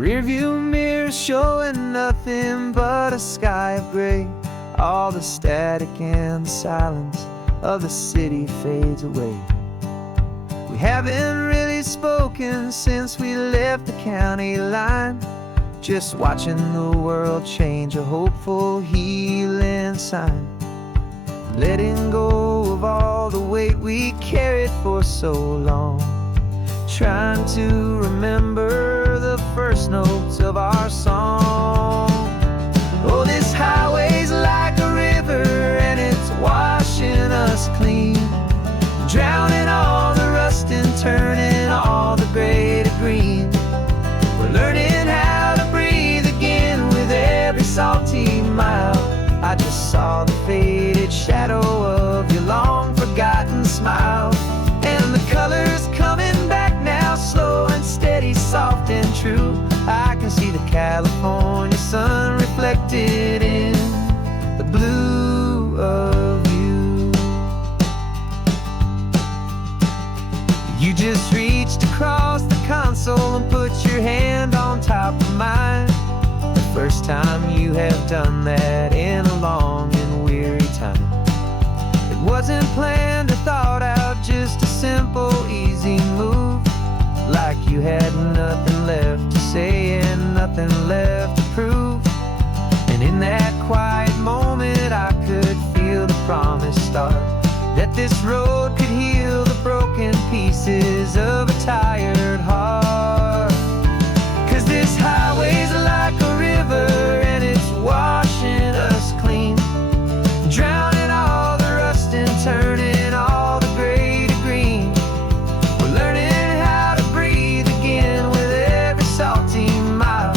rearview mirror showing nothing but a sky of gray. All the static and the silence of the city fades away. We haven't really spoken since we left the county line, just watching the world change, a hopeful healing sign. Letting go of all the weight we carried for so long, trying to remember the first notes of our song. Oh, this highway's like a river and it's washing us clean, drowning all the rust and turning all the gray to green. We're learning how to breathe again with every salty mile. I just saw the faded shadow of your long forgotten smile, and the colors coming back now, slow and steady, soft and true. I can see the California sun reflected in the blue of you. You just reached across the console and put your hand on top of mine. The first time you have done that in a long and weary time. It wasn't planned or thought out, just a simple, easy move. Like you had nothing left to say and nothing left to prove. And in that quiet moment I could feel the promise start, that this road could heal the broken pieces of a tired heart. 'Cause this highway's like a river and it's washing us clean, drowning all the rust and turning all the gray to green. We're learning how to breathe again with every salty mile.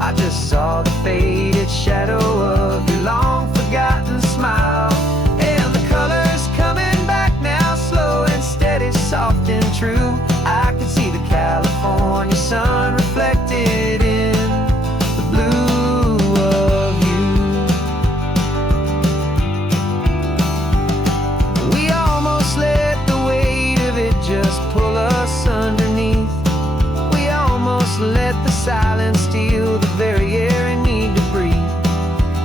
I just saw the faded shadow of your long forgotten smile, and the colors coming back now, slow and steady, soft and true. I can see the California sun reflected in the blue of you. We almost let the weight of it just pull us underneath. We almost let the silence steal the very air we need to breathe.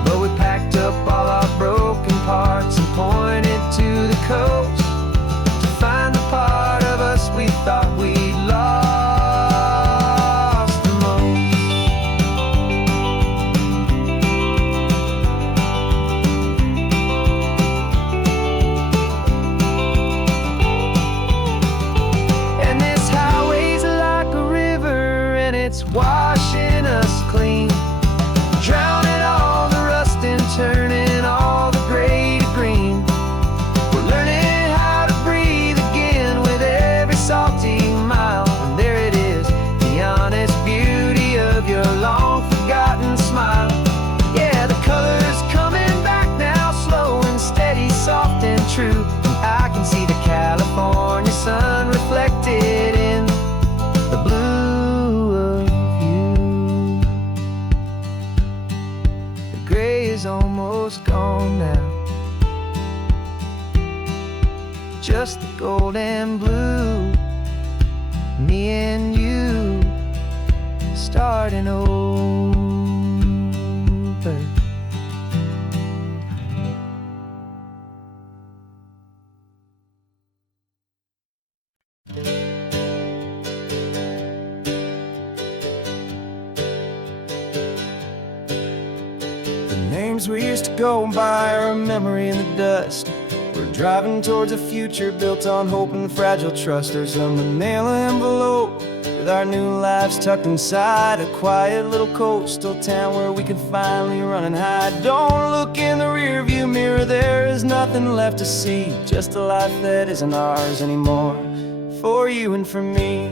But we packed up all our broken parts and pointed to the coast to find the part of us we thought we'd lost the most. And this highway's like a river and it's washing us clean, drowning all the rust and turning all the gray to green. We're learning how to breathe again with every salty mile. And there it is, the honest beauty of your long forgotten smile. Yeah, the colors coming back now, slow and steady, soft and true. I can see the California sun reflected in the blue of you. The gray is almost gone now, just the gold and blue. Me and you starting over. The names we used to go by are a memory in the dust. We're driving towards a future built on hope and fragile trust. There's a manila envelope with our new lives tucked inside, a quiet little coastal town where we can finally run and hide. Don't look in the rearview mirror, there is nothing left to see, just a life that isn't ours anymore, for you and for me.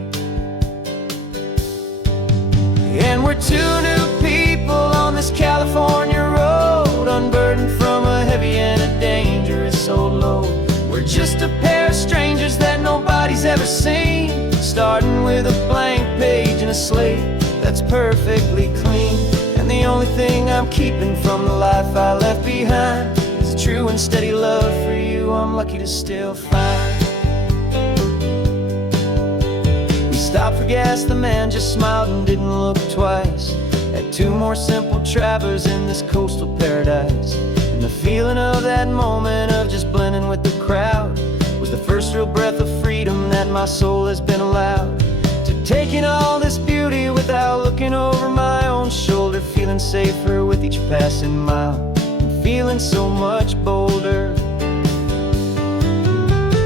And we're two new people on this California road, unburdened from a heavy and a dangerous old load. We're just a pair of strangers that nobody's ever seen, starting with a blank page and a slate that's perfectly clean. And the only thing I'm keeping from the life I left behind is a true and steady love for you I'm lucky to still find. We stopped for gas, the man just smiled and didn't look twice. Had two more simple travelers in this coastal paradise. And the feeling of that moment of just blending with the crowd was the first real breath of freedom that my soul has been allowed to take in all this beauty without looking over my own shoulder, feeling safer with each passing mile, and feeling so much bolder.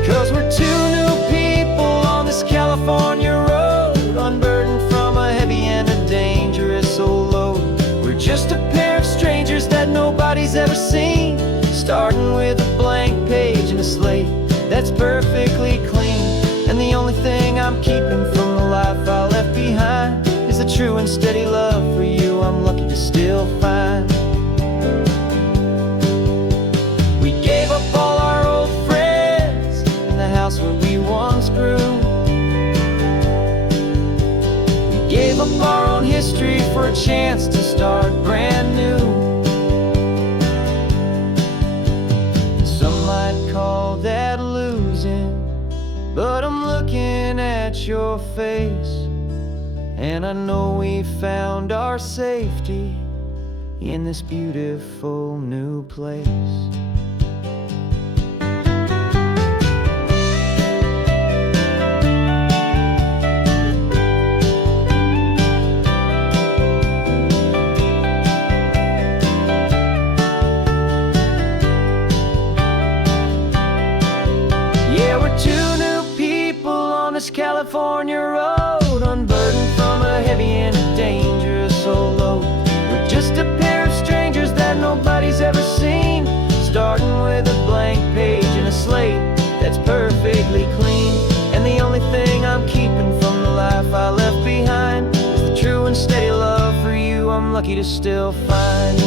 'Cause we're two new people on this California road, unburdened from a heavy and a dangerous old load. We're just a pair of strangers that nobody's ever seen, starting with a blank page and a slate that's perfectly clean. And the only thing I'm keeping from the life I left behind is the true and steady love for you I'm lucky to still find. We gave up all our old friends in the house where we once grew. We gave up our own history for a chance to start brand new. Some might call that losing, but I'm looking at your face, and I know we found our safety in this beautiful new place. Yeah, we're two new people on this California road, unburdened from a heavy and a dangerous old load. We're just a pair of strangers that nobody's ever seen, starting with a blank page and a slate that's perfectly clean. And the only thing I'm keeping from the life I left behind is the true and steady love for you I'm lucky to still find.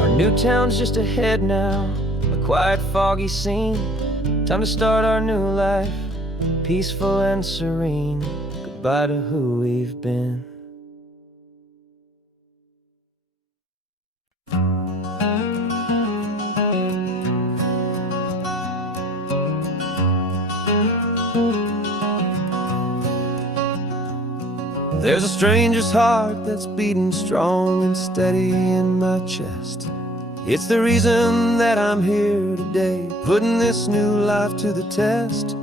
Our new town's just ahead now, a quiet, foggy scene. Time to start our new life, peaceful and serene. Goodbye to who we've been. There's a stranger's heart that's beating strong and steady in my chest. It's the reason that I'm here today, putting this new life to the test.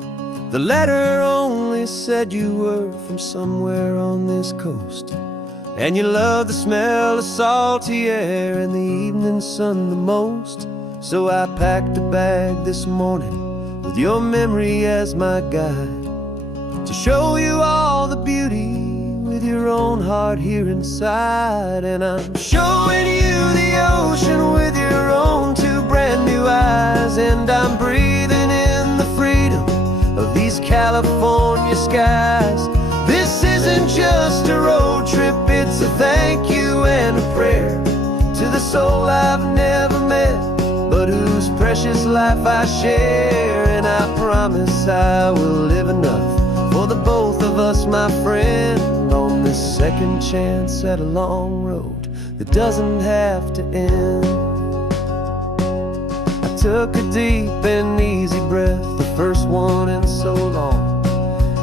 The letter only said you were from somewhere on this coast, and you love the smell of salty air and the evening sun the most. So I packed a bag this morning with your memory as my guide, to show you all the beauty with your own heart here inside. And I'm showing you the ocean with your own two brand new eyes, and I'm breathing in the freedom of these California skies. This isn't just a road trip, it's a thank you and a prayer to the soul I've never met, but whose precious life I share. And I promise I will live enough for the both of us, my friend, on this second chance at a long road that doesn't have to end. I took a deep and easy breath, the first one in so long,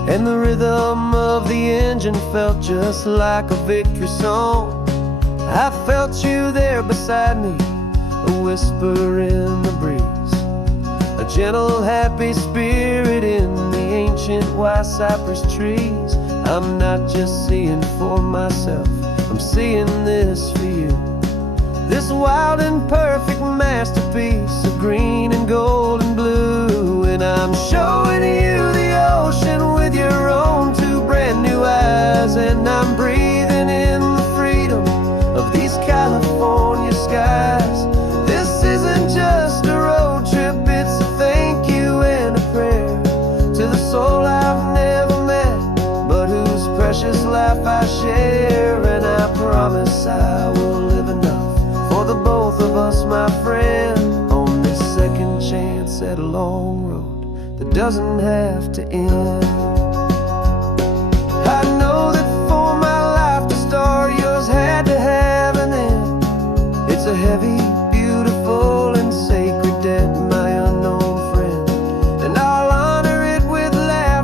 and the rhythm of the engine felt just like a victory song. I felt you there beside me, a whisper in the breeze, a gentle happy spirit in the ancient white cypress trees. I'm not just seeing for myself, I'm seeing this for you, this wild and perfect masterpiece of green and gold and blue. And I'm showing you the ocean with your own two brand new eyes, and I'm breathing in the freedom of these California skies. This isn't just a road trip, it's a thank you and a prayer to the soul I've never met, but whose precious life I share. And I promise I will live enough for the both of us, my friend, on this second chance at a long road that doesn't have to end. I know that for my life to start, yours had to have an end. It's a heavy, beautiful, and sacred debt, my unknown friend, and I'll honor it with laughter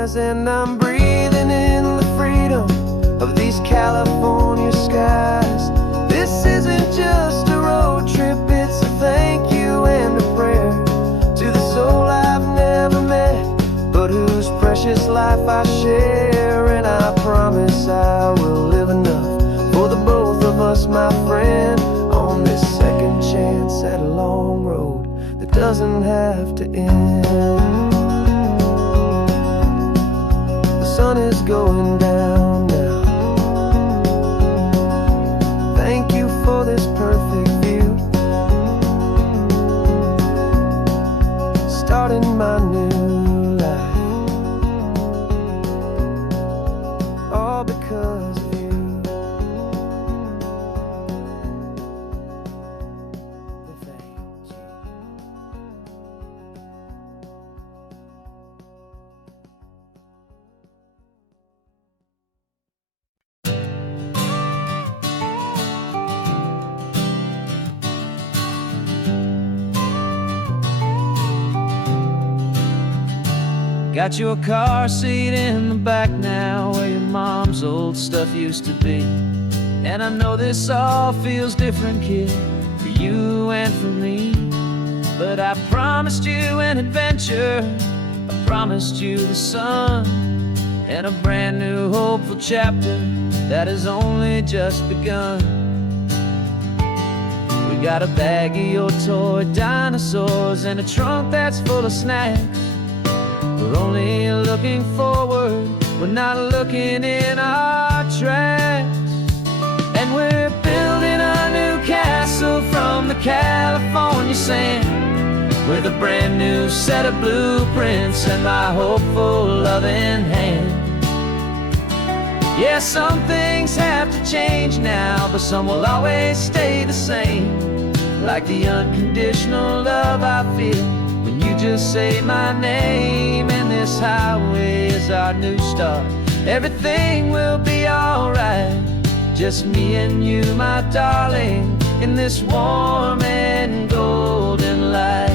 rise, and I'm breathing in the freedom of these California skies. This isn't just a road trip, it's a thank you and a prayer to the soul I've never met, but whose precious life I share. And I promise I will live enough for the both of us, my friend, on this second chance at a long road that doesn't have to end. The sun is going down now. Thank you for this perfect view, starting my new life, all because of you. Thank you. Got your car seat in the back now, where your mom's old stuff used to be. And I know this all feels different, kid, for you and for me. But I promised you an adventure, I promised you the sun, and a brand new hopeful chapter that has only just begun. We got a bag of your toy dinosaurs and a trunk that's full of snacks. We're only looking forward, we're not looking in our tracks. And we're building a new castle from the California sand, with a brand new set of blueprints and my hopeful loving hand. Yeah, some things have to change now, but some will always stay the same, like the unconditional love I feel when you just say my name. And this highway is our new start, everything will be alright, just me and you, my darling, in this warm and golden light.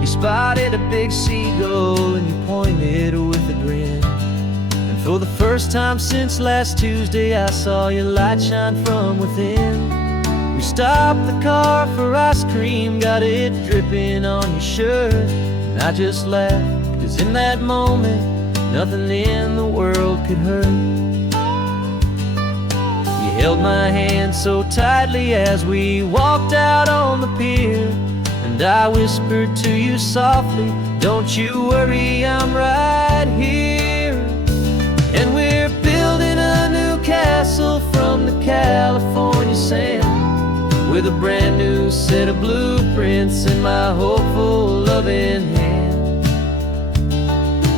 You spotted a big seagull and you pointed with a grin, and for the first time since last Tuesday I saw your light shine from within. We stopped the car for ice cream, got it dripping on your shirt, and I just laughed, 'cause in that moment nothing in the world could hurt. You held my hand so tightly as we walked out on the pier, and I whispered to you softly, don't you worry, I'm right here. And we're building a new castle from the California sand, with a brand new set of blueprints in my hopeful loving hand.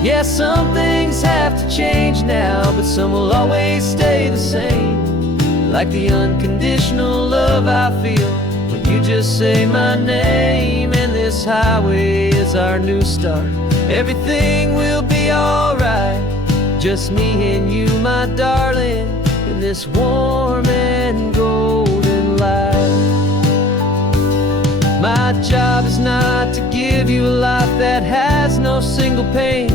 Yeah, some things have to change now, but some will always stay the same, like the unconditional love I feel when you just say my name. And this highway is our new start, everything will be alright, just me and you, my darling, in this warm and golden light. My job is not to give you a life that has no single pain,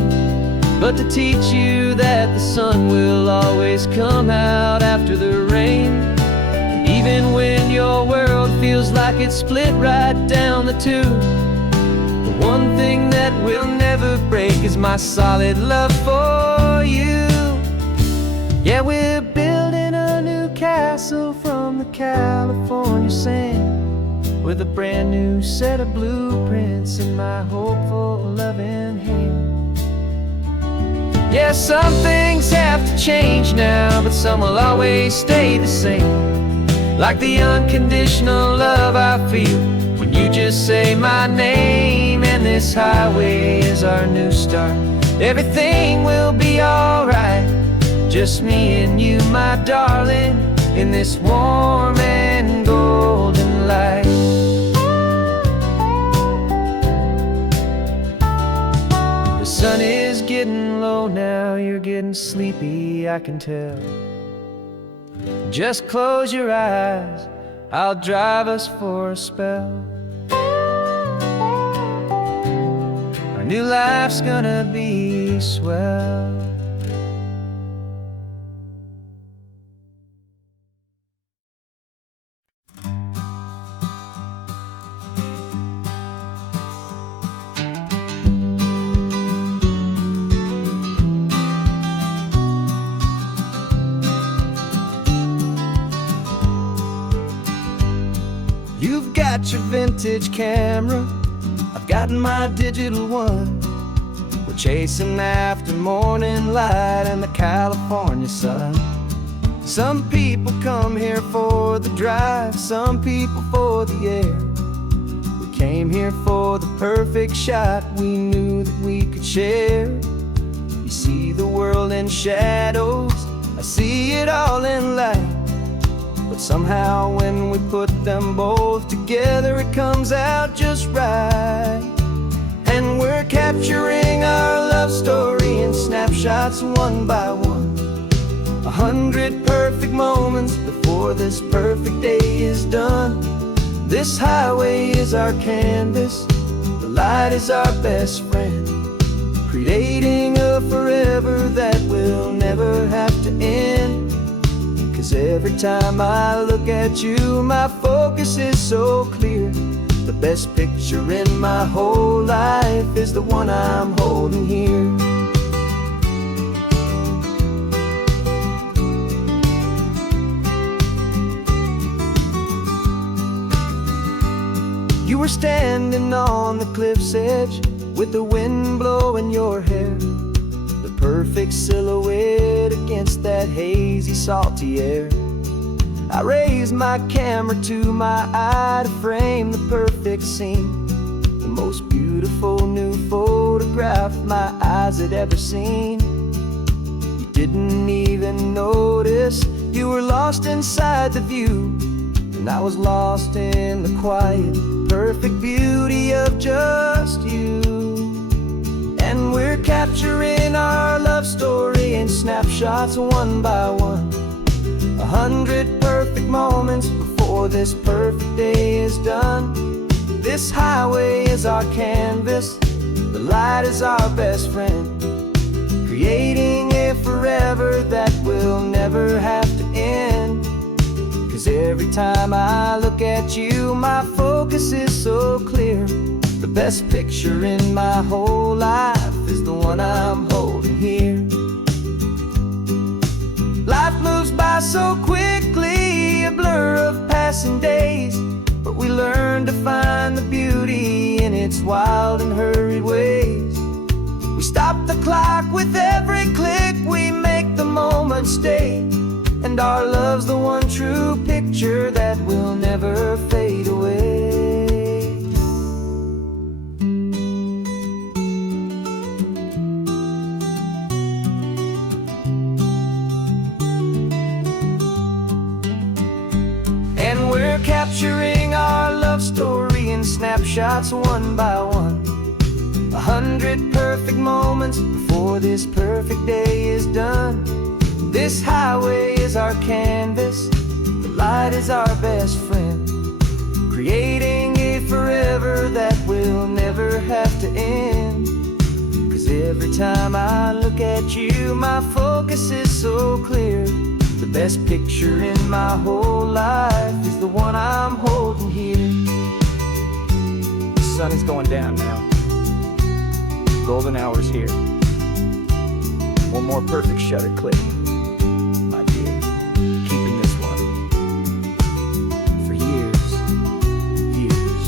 but to teach you that the sun will always come out after the rain. And even when your world feels like it's split right down the two, the one thing that will never break is my solid love for you. Yeah, we're building a new castle from the California sand, with a brand new set of blueprints in my hopeful loving hand. Yeah, some things have to change now, but some will always stay the same, like the unconditional love I feel when you just say my name. And this highway is our new start, everything will be alright, just me and you, my darling, in this warm and golden light. The sun is getting low now, you're getting sleepy, I can tell. Just close your eyes, I'll drive us for a spell. new life's gonna be swell. You've got your vintage camera, I've got my digital one. We're chasing after morning light and the California sun. Some people come here for the drive, some people for the air. We came here for the perfect shot we knew that we could share. You see the world in shadows, I see it all in light. But somehow when we put them both together, it comes out just right. And we're capturing our love story in snapshots one by one. 100 perfect moments before this perfect day is done. This highway is our canvas, the light is our best friend, creating a forever that will never have to end. 'Cause every time I look at you, my focus is so clear. The best picture in my whole life is the one I'm holding here. You were standing on the cliff's edge with the wind blowing your hair, the perfect silhouette against that hazy, salty air. I raised my camera to my eye to frame the perfect scene, the most beautiful new photograph my eyes had ever seen. You didn't even notice you were lost inside the view, and I was lost in the quiet, perfect beauty of just you. And we're capturing our love story in snapshots one by one. 100 perfect moments before this perfect day is done. This highway is our canvas, the light is our best friend, creating a forever that will never have to end. 'Cause every time I look at you, my focus is so clear. The best picture in my whole life is the one I'm holding here. Life moves by so quickly, a blur of passing days, but we learn to find the beauty in its wild and hurried ways. We stop the clock with every click, we make the moment stay, and our love's the one true picture that will never fade away. We're capturing our love story in snapshots one by one. 100 perfect moments before this perfect day is done. This highway is our canvas, the light is our best friend, creating a forever that will never have to end. 'Cause every time I look at you, my focus is so clear. The best picture in my whole life is the one I'm holding here. The sun is going down now. Golden hour's here. One more perfect shutter click, my dear. Keeping this one for years, years.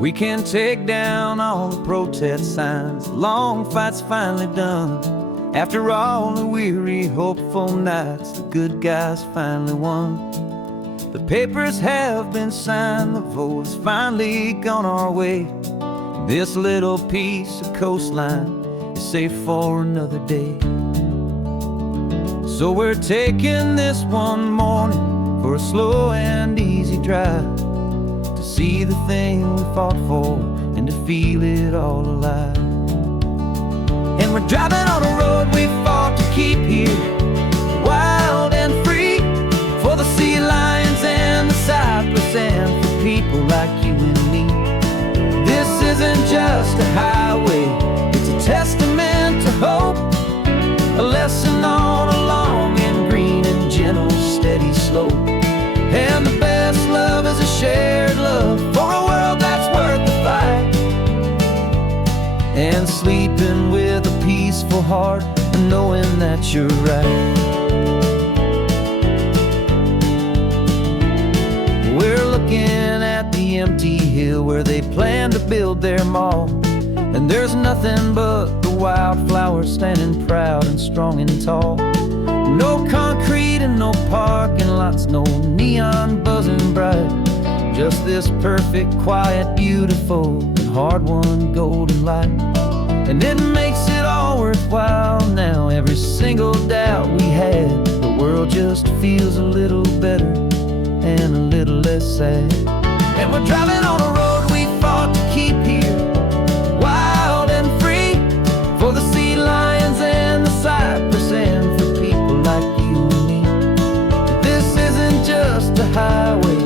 We can take down all the protest signs, the long fight's finally done. After all the weary, hopeful nights, the good guys finally won. The papers have been signed, the vote has finally gone our way. This little piece of coastline is safe for another day. So we're taking this one morning for a slow and easy drive to see the thing we fought for and to feel it all alive. And we're driving on a road we fought to keep here, wild and free, for the sea lions and the cypress and for people like you and me. This isn't just a highway, it's a testament to hope, a lesson on a long and green and gentle steady slope. And the best love is a shared love for a world that's worth the fight, and sleeping with a peaceful heart and knowing that you're right. We're looking at the empty hill where they plan to build their mall, and there's nothing but the wildflowers standing proud and strong and tall. No concrete and no parking lots, no neon buzzing bright, just this perfect, quiet, beautiful, and hard-won golden light. And it makes it all worthwhile now. Every single doubt we had, the world just feels a little better and a little less sad. And we're driving on a road we fought to keep here, wild and free, for the sea lions and the cypress and for people like you and me. This isn't just a highway,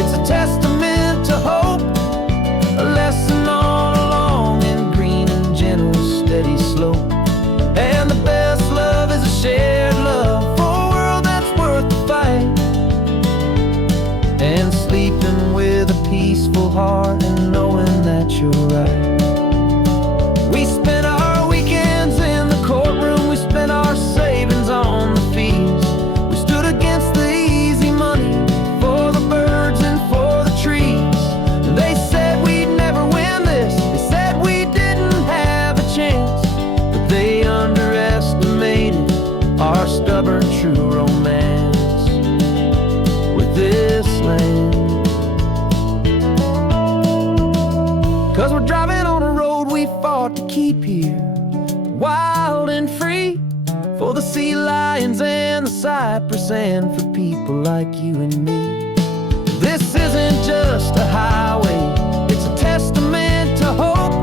it's a testament to hope, a lesson on a long and green and gentle steady slope. And the best love is a shared love for a world that's worth the fight, and sleeping with a peaceful heart and knowing that you're right. We spent our weekends in the courtroom, we spent our savings on the fees. We stood against the easy money for the birds and for the trees. And they said we'd never win this, they said we didn't have a chance, but they underestimated our stubborn true romance with this land. 'Cause we're driving on a road we fought to keep here, wild and free, for the sea lions and the cypress and for people like you and me. This isn't just a highway, it's a testament to hope,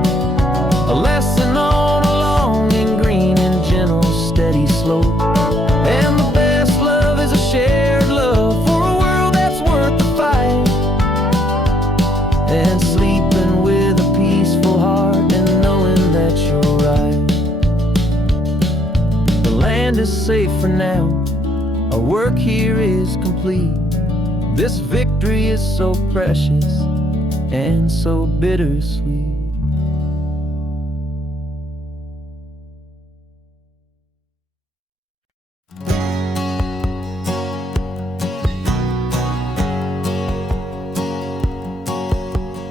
a lesson on a long and green and gentle steady slope. And the best love is a shared love for a world that's worth the fight, and sleeping with a peaceful heart and knowing that you're right. The land is safe for now, our work here is complete. This victory is so precious and so bittersweet.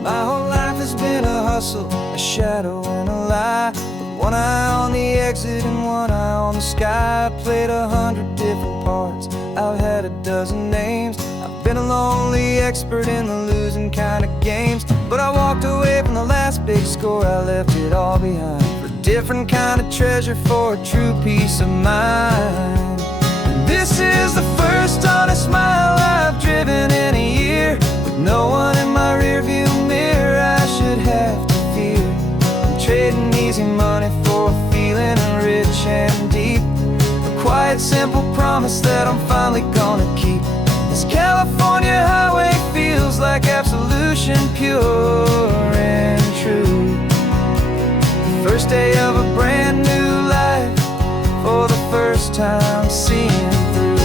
My whole life has been a hustle, a shadow and a lie, with one eye on the exit and one eye on the sky. I played 100 different parts, I've had a dozen names. I've been a lonely expert in the losing kind of games, but I walked away from the last big score, I left it all behind for a different kind of treasure, for a true peace of mind. And this is the first honest mile I've driven in a year, with no one in my rearview mirror I should have to fear. I'm trading easy money for a feeling rich and deep, a quiet simple promise that I'm finally gonna keep. This California highway feels like absolution, pure and true. The first day of a brand new life, for the first time seeing through.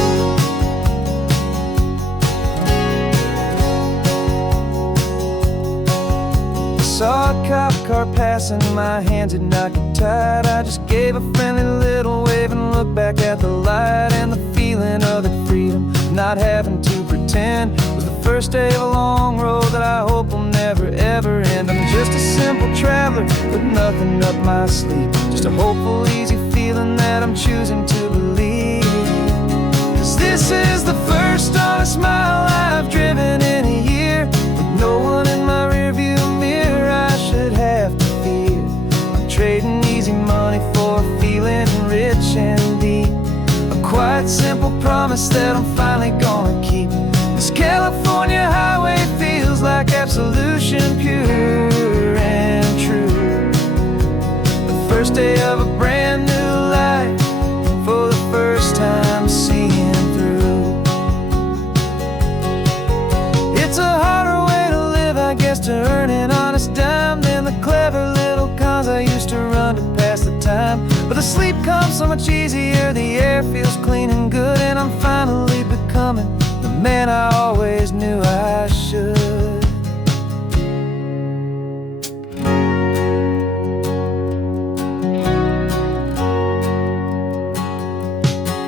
Saw a cop car passing, my hands had not got tied. I just gave a friendly little wave and looked back at the light, and the feeling of the freedom, not having to pretend, was the first day of a long road that I hope will never ever end. I'm just a simple traveler with nothing up my sleeve, just a hopeful, easy feeling that I'm choosing to believe. 'Cause this is the first honest mile I've driven in a year, with no one in my rearview mirror I should have to fear. I'm trading easy money for a feeling rich and deep, a quiet simple promise that I'm finally gonna keep. This California highway feels like absolution, pure and true. The first day of a brand new life, for the first time seeing through. It's a harder way to live, I guess, to earn an honest dime than the clever little cons I used to run to pass the time. But the sleep comes so much easier, the air feels clean and good, and I'm finally becoming the man I always knew I should.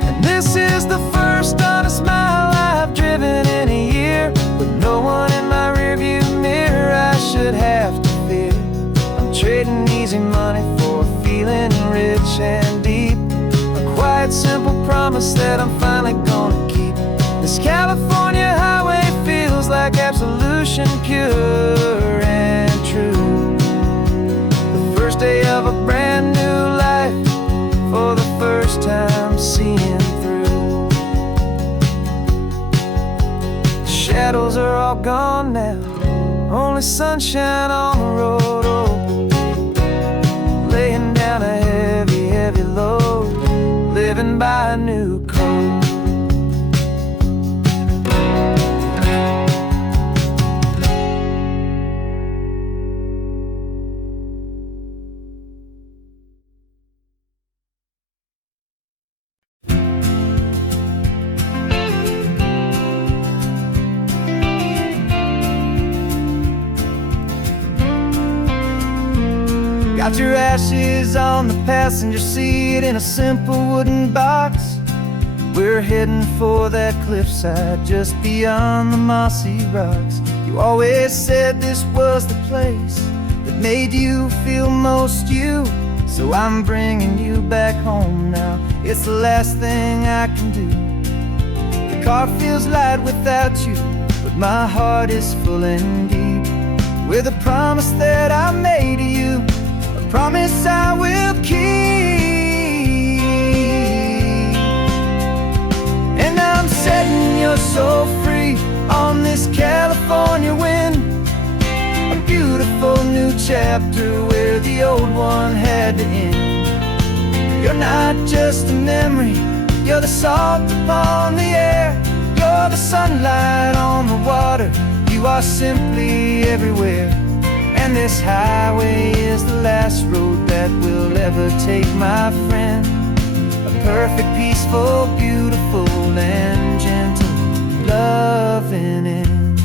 And this is the first honest mile I've driven in a year, with no one in my rearview mirror I should have to fear. I'm trading easy money for a feeling rich and deep, a quiet, simple promise that I'm finally gonna keep. This California highway feels like absolution, pure and true. The first day of a brand new life, for the first time seeing through. The shadows are all gone now, only sunshine on the road. Oh, laying down a heavy, heavy load, living by a new code. Got your ashes on the passenger seat in a simple wooden box. We're heading for that cliffside just beyond the mossy rocks. You always said this was the place that made you feel most you, so I'm bringing you back home now. It's the last thing I can do. The car feels light without you, but my heart is full and deep with a promise that I made to you, a promise I will keep. And I'm setting your soul free on this California wind, a beautiful new chapter where the old one had to end. You're not just a memory, you're the salt upon the air, you're the sunlight on the water, you are simply everywhere. And this highway is the last road that we'll ever take, my friend. A perfect, peaceful, beautiful, and gentle loving end.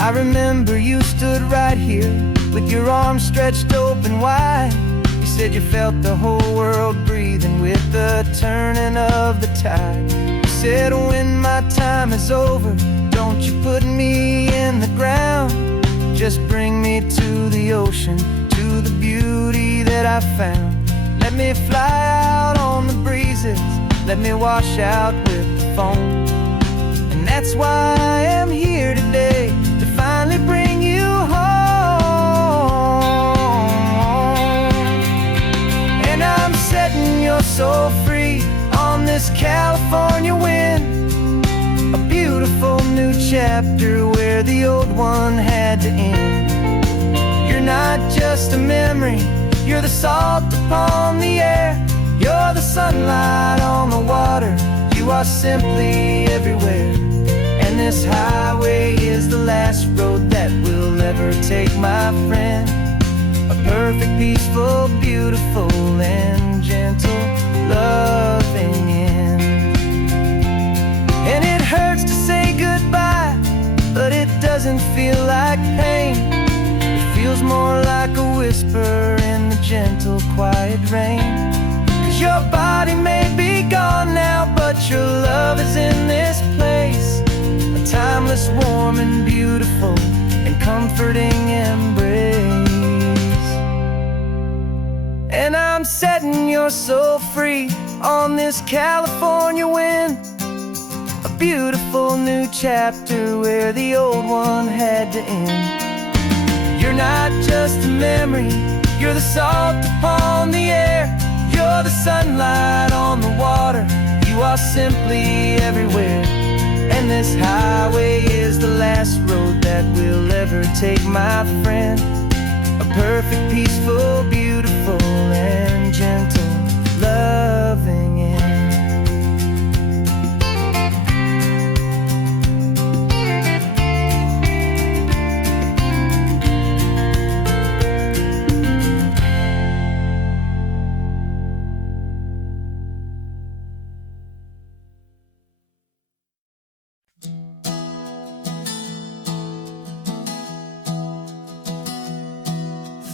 I remember you stood right here with your arms stretched open wide. You said you felt the whole world breathing with the turning of the tide. You said, when my time is over, don't you put me in the ground, just bring me to the ocean, to the beauty that I found. Let me fly out on the breezes, let me wash out with the foam. And that's why I am here today, to finally bring you home. And I'm setting your soul free on this California wind, a beautiful new chapter where the old one had to end. You're not just a memory, you're the salt upon the air, you're the sunlight on the water, you are simply everywhere. And this highway is the last road that we'll ever take, my friend. A perfect, peaceful, beautiful, and gentle loving end. And it hurts to say goodbye, but it doesn't feel like pain. It feels more like a whisper in the gentle, quiet rain. 'Cause your body may be gone now, but your love is in this place, a timeless, warm, and beautiful, and comforting embrace. And I'm setting your soul free on this California wind, a beautiful new chapter where the old one had to end. You're not just a memory, you're the salt upon the air, You're the sunlight on the water, you are simply everywhere. And this highway is the last road that we'll ever take, my friend. A perfect, peaceful, beautiful, and gentle, loving end.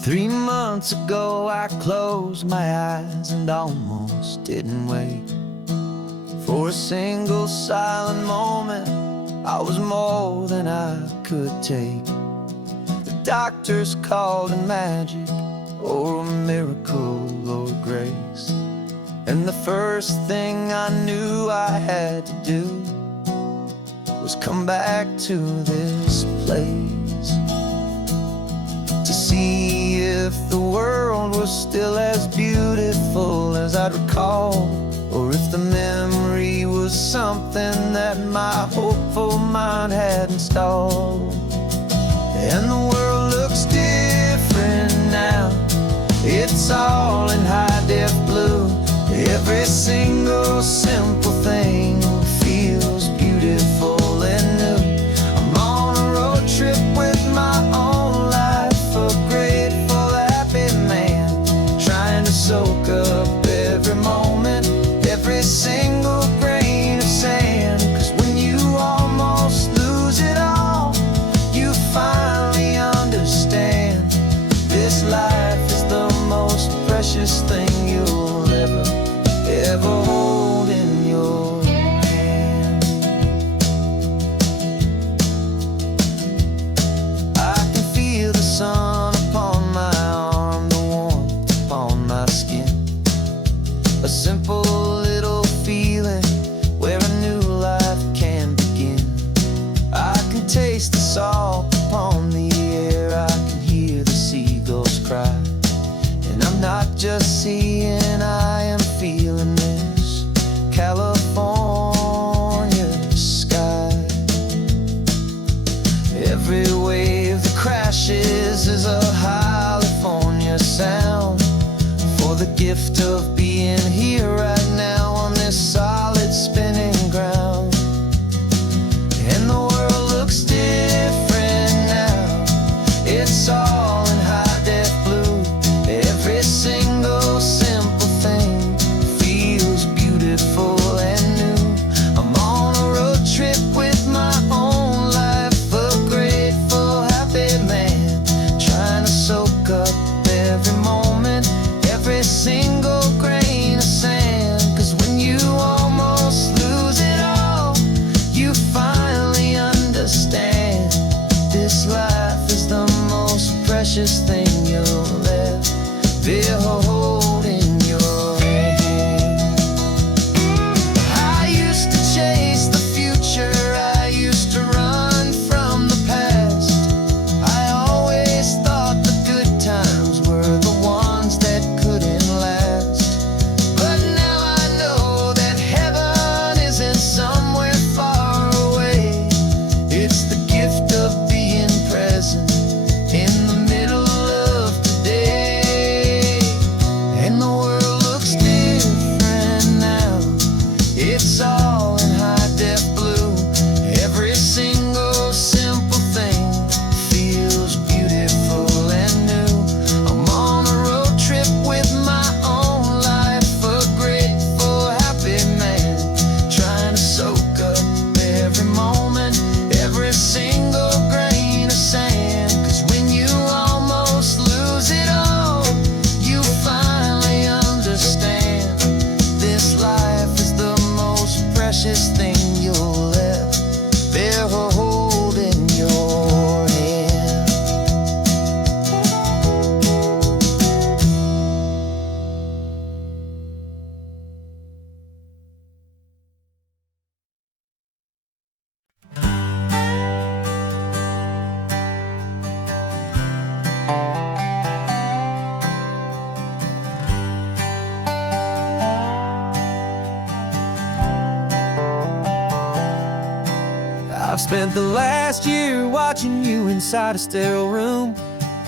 3 months ago I closed my eyes and almost didn't wait for a single silent moment. I was more than I could take. The doctors called it magic, or a miracle, or grace. And the first thing I knew I had to do was come back to this place, to see if the world was still as beautiful as I'd recall, or if the memory was something that my hopeful mind had installed. And the world looks different now, it's all in high-def blue. Every single simple thing feels beautiful and new. I'm on a road trip with my own life, a grateful, happy man, trying to soak up every moment, every single grain of sand. 'Cause when you almost lose it all, you finally understand this life is the most precious thing you'll ever hold in your hand. I can feel the sun upon my arm, the warmth upon my skin, a simple little feeling where a new life can begin. I can taste the salt upon the air, I can hear the seagulls cry, and I'm not just seeing, I am feeling this California sky. Every wave that crashes is a California sound, for the gift of being here right now on this solid spinning ground. And the world looks different now, it's all in high-def blue. Every single simple thing feels beautiful and new. I'm on a road trip with my own life, a grateful, happy man, trying to soak up every moment, every single grain of sand. 'Cause when you almost lose it all, you finally understand this life is the most precious thing you'll ever hold in your hand. I used to chase the future, I used to run from the past. I always thought the good times were the ones that couldn't last. But now I know that heaven isn't somewhere far away. It's the gift of being present in the middle of today. And the world looks different now, it's all in high-def blue. Every single simple thing feels beautiful and new. I'm on a road trip with my own life, a grateful, happy man, trying to soak up every moment, every single grain of sand. 'Cause when you almost lose it all, you finally understand this life is the most precious thing you'll ever hold in your hand. Spent the last year watching you inside a sterile room,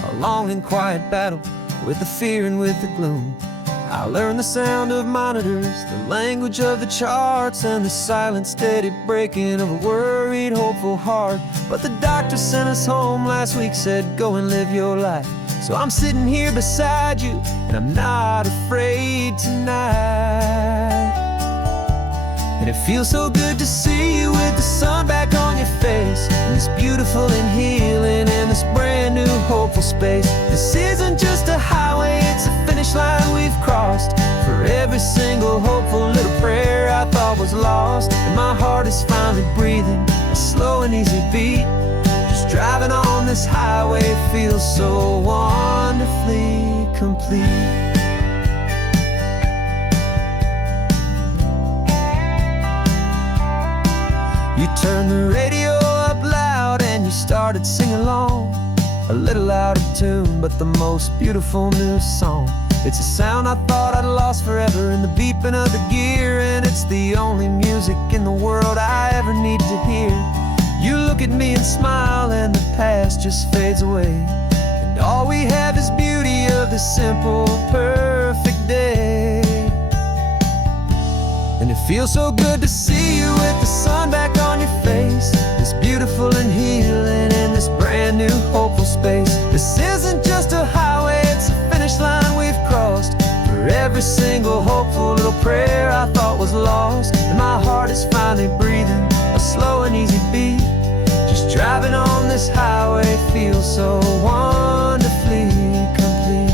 a long and quiet battle with the fear and with the gloom. I learned the sound of monitors, the language of the charts, and the silent, steady breaking of a worried, hopeful heart. But the doctor sent us home last week, said, go and live your life. So I'm sitting here beside you, and I'm not afraid tonight. And it feels so good to see you with the sun back on your face, and this beautiful and healing in this brand new hopeful space. This isn't just a highway, it's a finish line we've crossed. For every single hopeful little prayer I thought was lost, and my heart is finally breathing a slow and easy beat. Just driving on this highway feels so wonderfully complete. You turned the radio up loud and you started singing along, a little out of tune, but the most beautiful new song. It's a sound I thought I'd lost forever in the beeping of the gear, and it's the only music in the world I ever need to hear. You look at me and smile, and the past just fades away, and all we have is beauty of this simple, perfect day. And it feels so good to see you with the sun back on your face, this beautiful and healing in this brand new hopeful space. This isn't just a highway, it's a finish line we've crossed. For every single hopeful little prayer I thought was lost, and my heart is finally breathing a slow and easy beat. Just driving on this highway feels so wonderfully complete.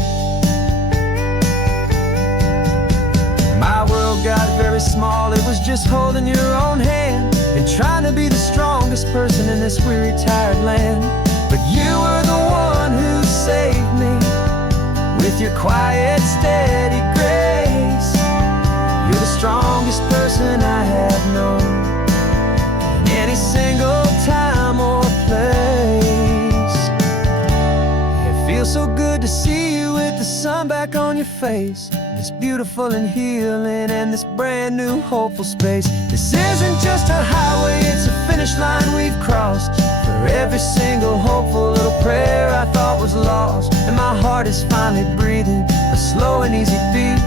My world got very small, it was just holding your own hand and trying to be the strongest person in this weary, tired land. But you were the one who saved me with your quiet, steady grace. You're the strongest person I have known in any single time or place. It feels so good to see you with the sun back on your face, this beautiful and healing and this brand new hopeful space. This isn't just a highway, it's a finish line we've crossed. For every single hopeful little prayer I thought was lost, and my heart is finally breathing a slow and easy beat.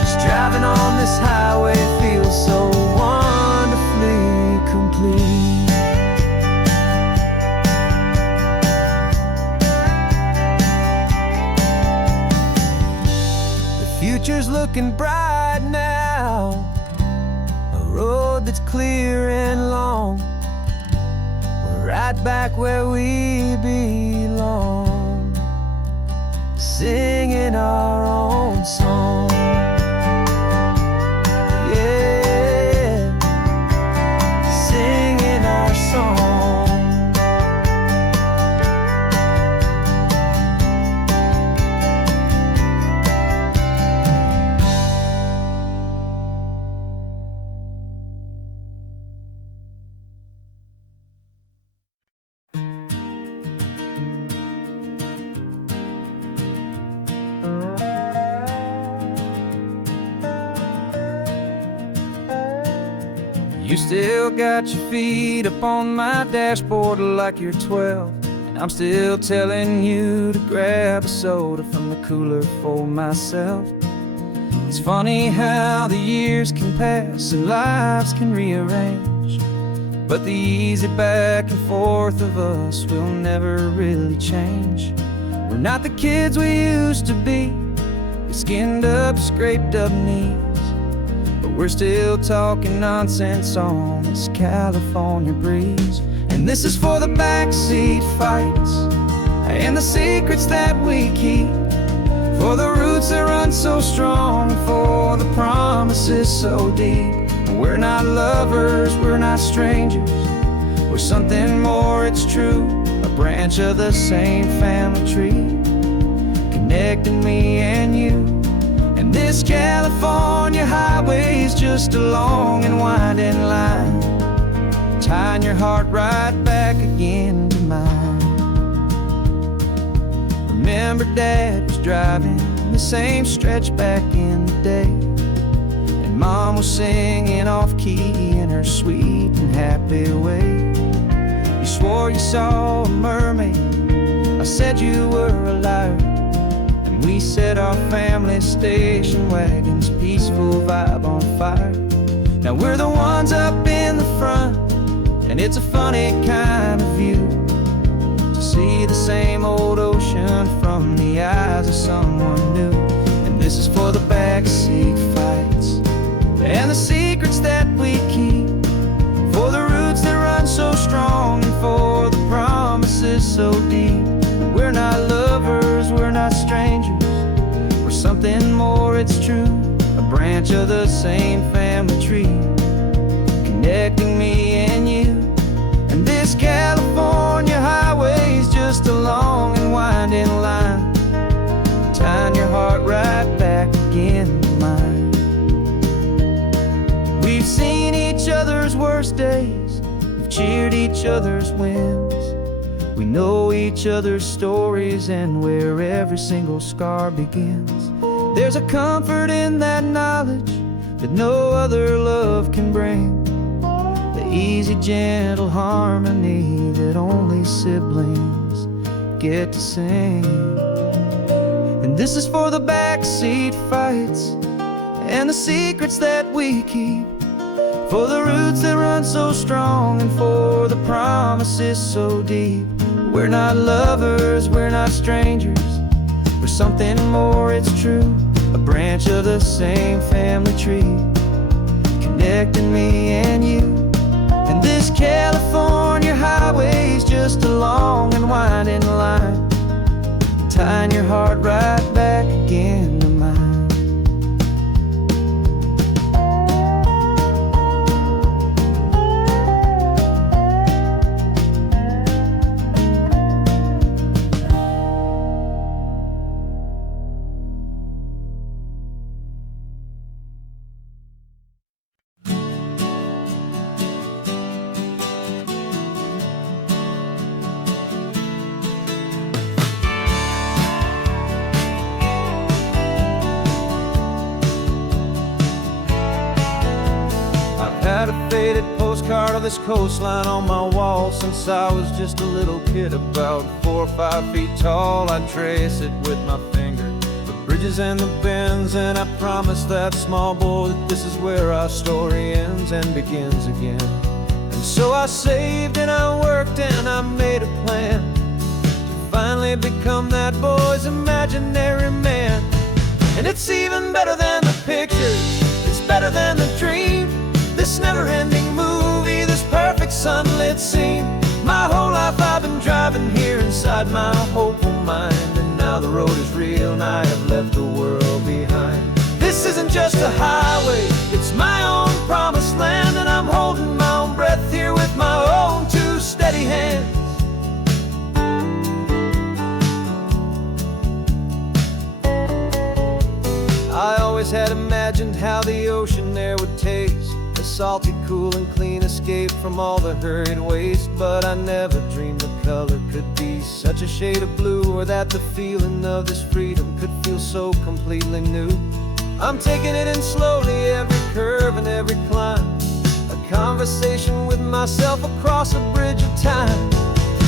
Just driving on this highway feels so wonderfully complete. Future's looking bright now, a road that's clear and long. We're right back where we belong, singing our own song. Yeah, singing our song. You still got your feet up on my dashboard like you're 12, and I'm still telling you to grab a soda from the cooler for myself. It's funny how the years can pass and lives can rearrange, but the easy back and forth of us will never really change. We're not the kids we used to be, with skinned up, scraped up knees, but we're still talking nonsense on this California breeze. And this is for the backseat fights and the secrets that we keep, for the roots that run so strong, for the promises so deep. We're not lovers, we're not strangers, we're something more, it's true. A branch of the same family tree, connecting me and you. And this California highway is just a long and winding line, tying your heart right back again to mine. Remember Dad was driving the same stretch back in the day, and Mom was singing off key in her sweet and happy way. You swore you saw a mermaid, I said you were a liar. And we set our family station wagons, peaceful vibe on fire. Now we're the ones up in the front, and it's a funny kind of view to see the same old ocean from the eyes of someone new. And this is for the backseat fights and the secrets that we keep, for the roots that run so strong and for the promises so deep. We're not lovers, we're not strangers, we're something more, it's true. A branch of the same family tree, connecting me and you. And this California highway's just a long and winding line, tying your heart right back again to mine. We've seen each other's worst days, we've cheered each other's wins. We know each other's stories and where every single scar begins. There's a comfort in that knowledge that no other love can bring, the easy, gentle harmony that only siblings get to sing. And this is for the backseat fights and the secrets that we keep, for the roots that run so strong and for the promises so deep. We're not lovers, we're not strangers, we're something more, it's true. A branch of the same family tree, connecting me and you. And this California highway's just a long and winding line, tying your heart right back again to mine. Had a faded postcard of this coastline on my wall since I was just a little kid, about 4 or 5 feet tall. I trace it with my finger, the bridges and the bends, and I promised that small boy that this is where our story ends and begins again. And so I saved and I worked and I made a plan to finally become that boy's imaginary man. And it's even better than the pictures, it's better than the dream, this never-ending movie, this perfect sunlit scene. My whole life I've been driving here inside my hopeful mind, and now the road is real and I have left the world behind. This isn't just a highway, it's my own promised land, and I'm holding my own breath here with my own 2 steady hands. I always had imagined how the ocean there would taste, a salty, cool and clean escape from all the hurried waste. But I never dreamed the color could be such a shade of blue, or that the feeling of this freedom could feel so completely new. I'm taking it in slowly, every curve and every climb, a conversation with myself across a bridge of time.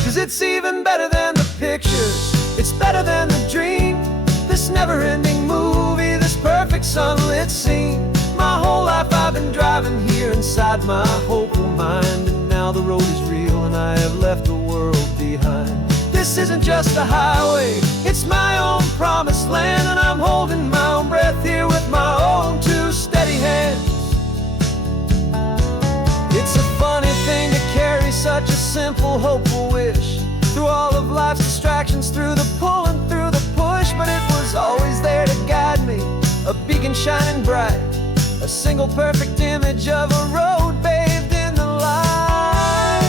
'Cause it's even better than the pictures, it's better than the dream, this never-ending movie, this perfect sunlit scene. My whole life I've been driving here inside my hopeful mind, and now the road is real and I have left the world behind. This isn't just a highway, it's my own promised land, and I'm holding my own breath here with my own 2 steady hands. It's a funny thing to carry such a simple, hopeful wish through all of life's distractions, through the pull and through the push, but it was always there to guide me, a beacon shining bright, a single perfect image of a road bathed in the light.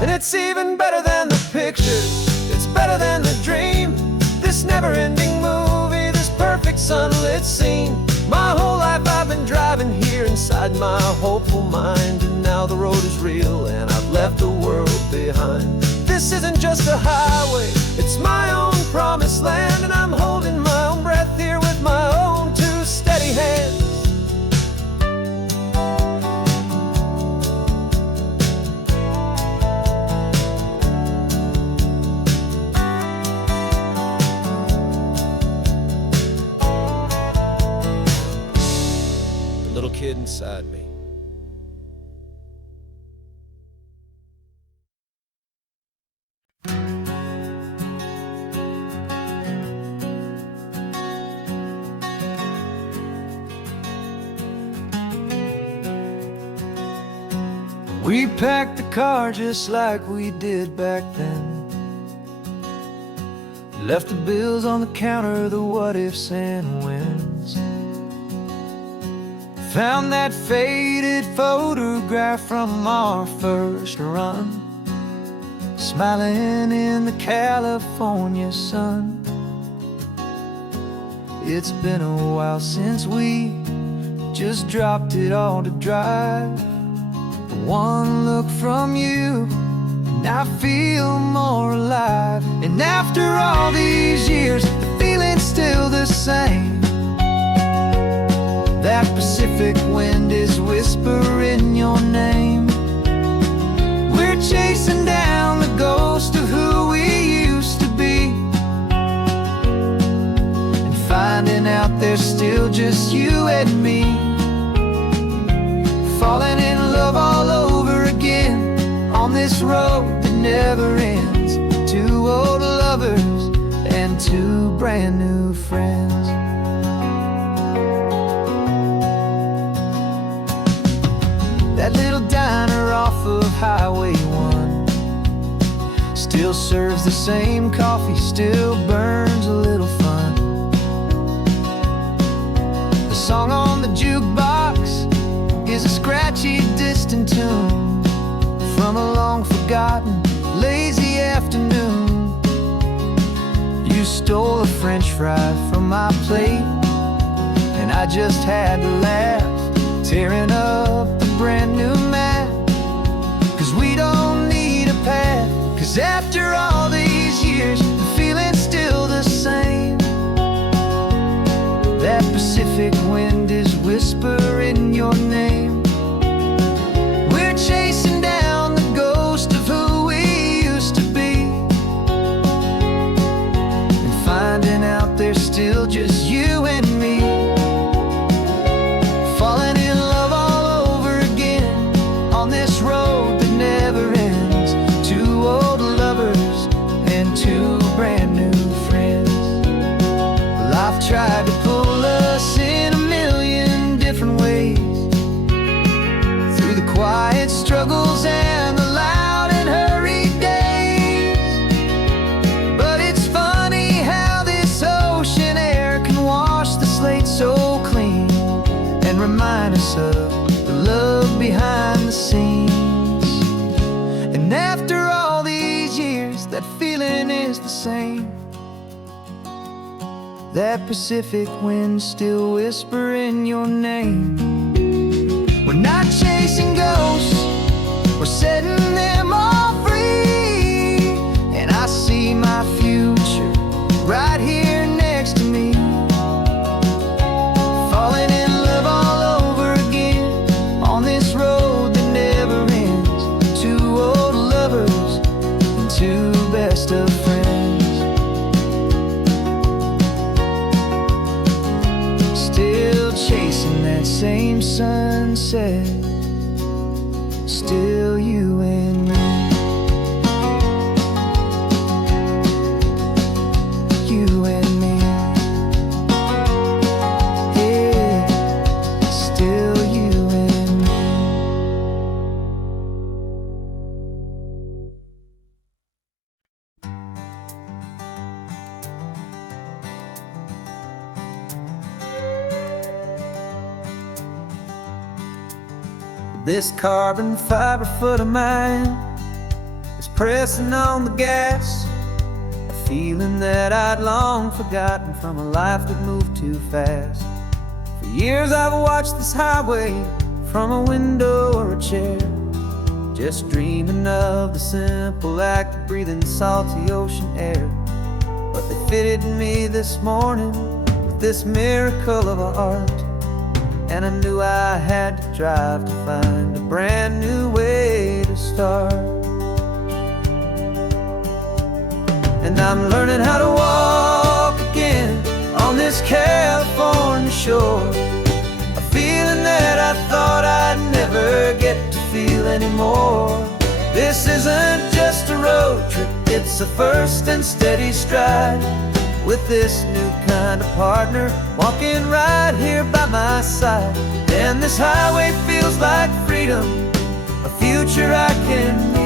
And it's even better than the pictures, it's better than the dream, this never-ending movie, this perfect sunlit scene. My whole life I've been driving here inside my hopeful mind, and now the road is real and I've left the world behind. This This isn't just a highway, it's my own promised land, and I'm holding my own breath here with my own two steady hands. The little kid inside me. We packed the car just like we did back then. Left the bills on the counter, the what ifs and whens. Found that faded photograph from our first run, smiling in the California sun. It's been a while since we just dropped it all to drive. One look from you, and I feel more alive. And after all these years, the feeling's still the same. That Pacific wind is whispering your name. We're chasing down the ghost of who we used to be, and finding out there's still just you and me. Falling in love all over again on this road that never ends. Two old lovers and two brand new friends. That little diner off of Highway 1 still serves the same coffee, still burns a little fun. The song on the jukebox is a scratchy, distant tune from a long-forgotten, lazy afternoon. You stole a French fry from my plate, and I just had to laugh, tearing up the brand new map. 'Cause we don't need a path, 'cause after all these years, the feeling's still the same. That Pacific wind is whispering your name. We're chasing down the ghost of who we used to be, and finding out there's still just you and me. Falling in love all over again on this road that never ends. Two old lovers and two brand new friends. Life tried to pull us in a million different ways, through the quiet struggles and the loud and hurried days. But it's funny how this ocean air can wash the slate so clean, and remind us of the love behind the scenes. And after all these years, that feeling is the same. That Pacific wind still whispering your name. We're not chasing ghosts, we're setting them all free. And I see my future right here next to me. Falling in love all over again on this road that never ends. Two old lovers and two best of friends. Still chasing that same sunset, still you and me. You and me. Yeah, still you and me. This carbon fiber foot of mine is pressing on the gas, a feeling that I'd long forgotten from a life that moved too fast. For years I've watched this highway from a window or a chair, just dreaming of the simple act of breathing salty ocean air. But they fitted me this morning with this miracle of art, and I knew I had to drive to find a brand new way to start. And I'm learning how to walk again on this California shore, a feeling that I thought I'd never get to feel anymore. This isn't just a road trip, it's a first and steady stride, with this new kind of partner walking right here by my side. And this highway feels like freedom, a future I can need,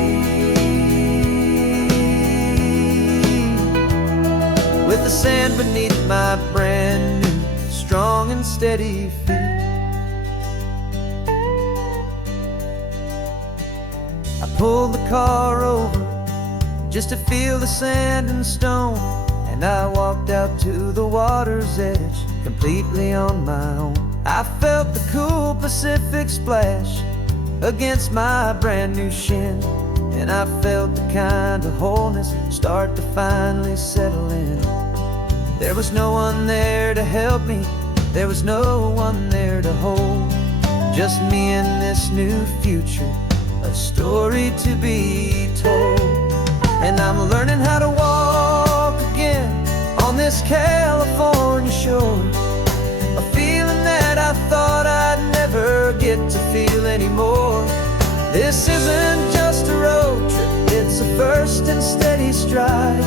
with the sand beneath my brand new strong and steady feet. I pulled the car over just to feel the sand and stone, and I walked out to the water's edge completely on my own. I felt the cool Pacific splash against my brand new shin, and I felt the kind of wholeness start to finally settle in. There was no one there to help me, there was no one there to hold, just me and this new future, a story to be told. And I'm learning how to walk again on this California shore, a feeling that I thought I'd never get to feel anymore. This isn't just a road trip, it's a first and steady stride,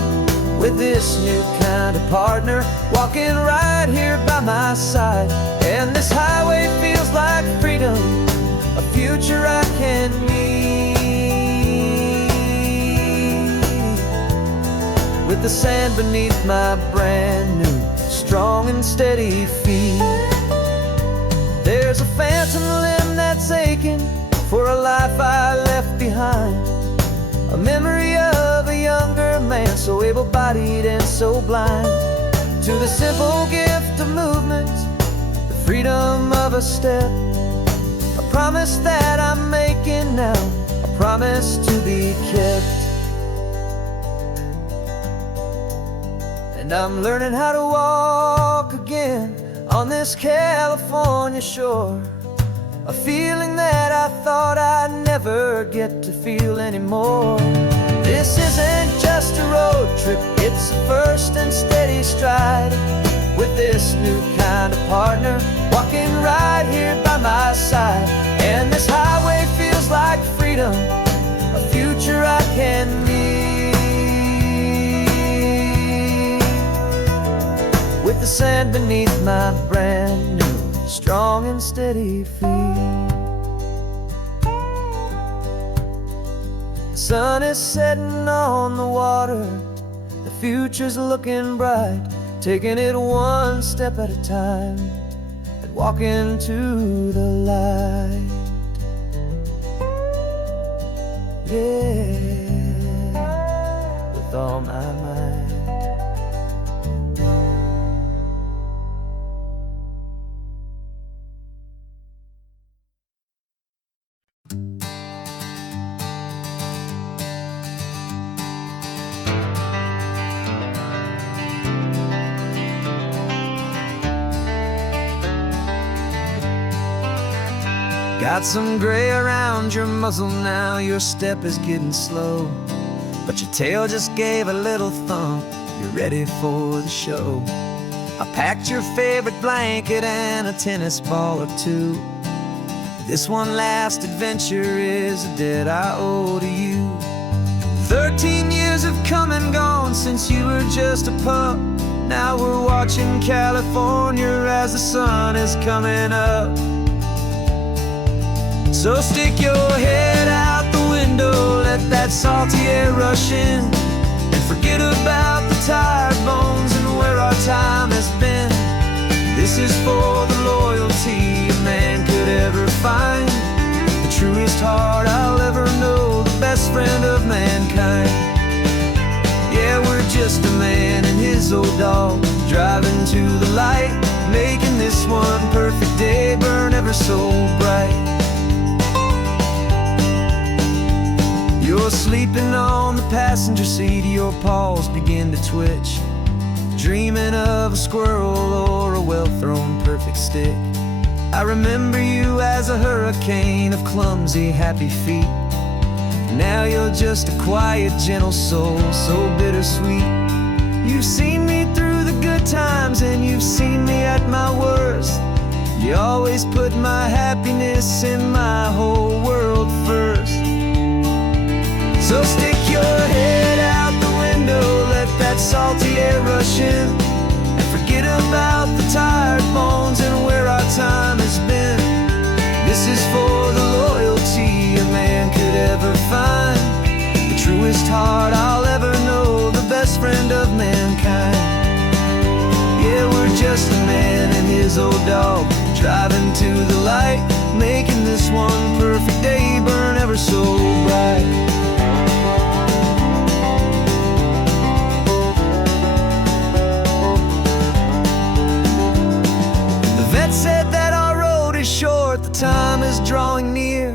with this new kind of partner walking right here by my side. And this highway feels like freedom, a future I can need, with the sand beneath my brand new strong and steady feet. There's a phantom limb that's aching for a life I left behind, a memory of a younger man so able-bodied and so blind, to the simple gift of movement, the freedom of a step, a promise that I'm making now, a promise to be kept. And I'm learning how to walk again on this California shore, a feeling that I thought I'd never get to feel anymore. This isn't just a road trip, it's a first and steady stride, with this new kind of partner walking right here by my side. And this highway feels like freedom, a future I can need, with the sand beneath my brand new strong and steady feet. The sun is setting on the water, the future's looking bright, taking it one step at a time and walking to the light. Yeah, with all my might. Got some gray around your muzzle now, your step is getting slow, but your tail just gave a little thump, you're ready for the show. I packed your favorite blanket and a tennis ball or two. This one last adventure is a debt I owe to you. 13 years have come and gone since you were just a pup. Now we're watching California as the sun is coming up. So stick your head out the window, let that salty air rush in, and forget about the tired bones and where our time has been. This is for the loyalty a man could ever find, the truest heart I'll ever know, the best friend of mankind. Yeah, we're just a man and his old dog, driving to the light, making this one perfect day burn ever so bright. You're sleeping on the passenger seat, your paws begin to twitch, dreaming of a squirrel or a well-thrown perfect stick. I remember you as a hurricane of clumsy, happy feet. Now you're just a quiet, gentle soul, so bittersweet. You've seen me through the good times and you've seen me at my worst. You always put my happiness in my whole world first. So stick your head out the window, let that salty air rush in, and forget about the tired bones and where our time has been. This is for the loyalty a man could ever find, the truest heart I'll ever know, the best friend of mankind. Yeah, we're just a man and his old dog, driving to the light, making this one perfect day burn ever so bright. Said that our road is short, the time is drawing near,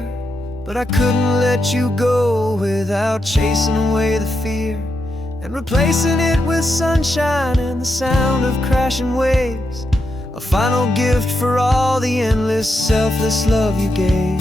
but I couldn't let you go without chasing away the fear and replacing it with sunshine and the sound of crashing waves, a final gift for all the endless, selfless love you gave.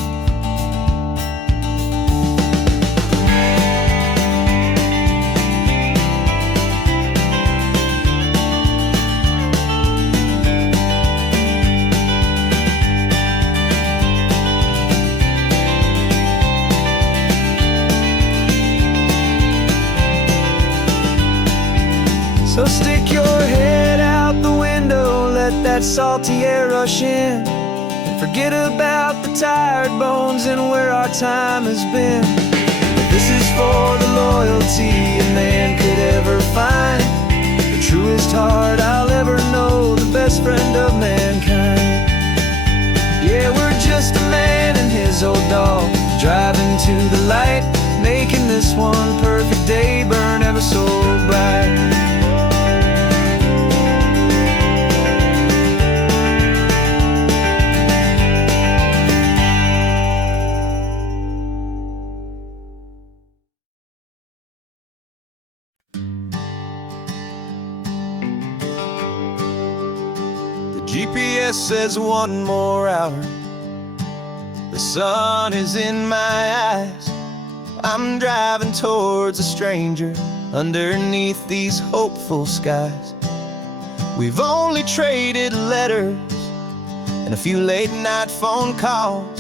So stick your head out the window, let that salty air rush in, and forget about the tired bones and where our time has been. This is for the loyalty a man could ever find, the truest heart I'll ever know, the best friend of mankind. Yeah, we're just a man and his old dog, driving to the light, making this one perfect day burn ever so bright. GPS says one more hour, the sun is in my eyes. I'm driving towards a stranger underneath these hopeful skies. We've only traded letters and a few late night phone calls,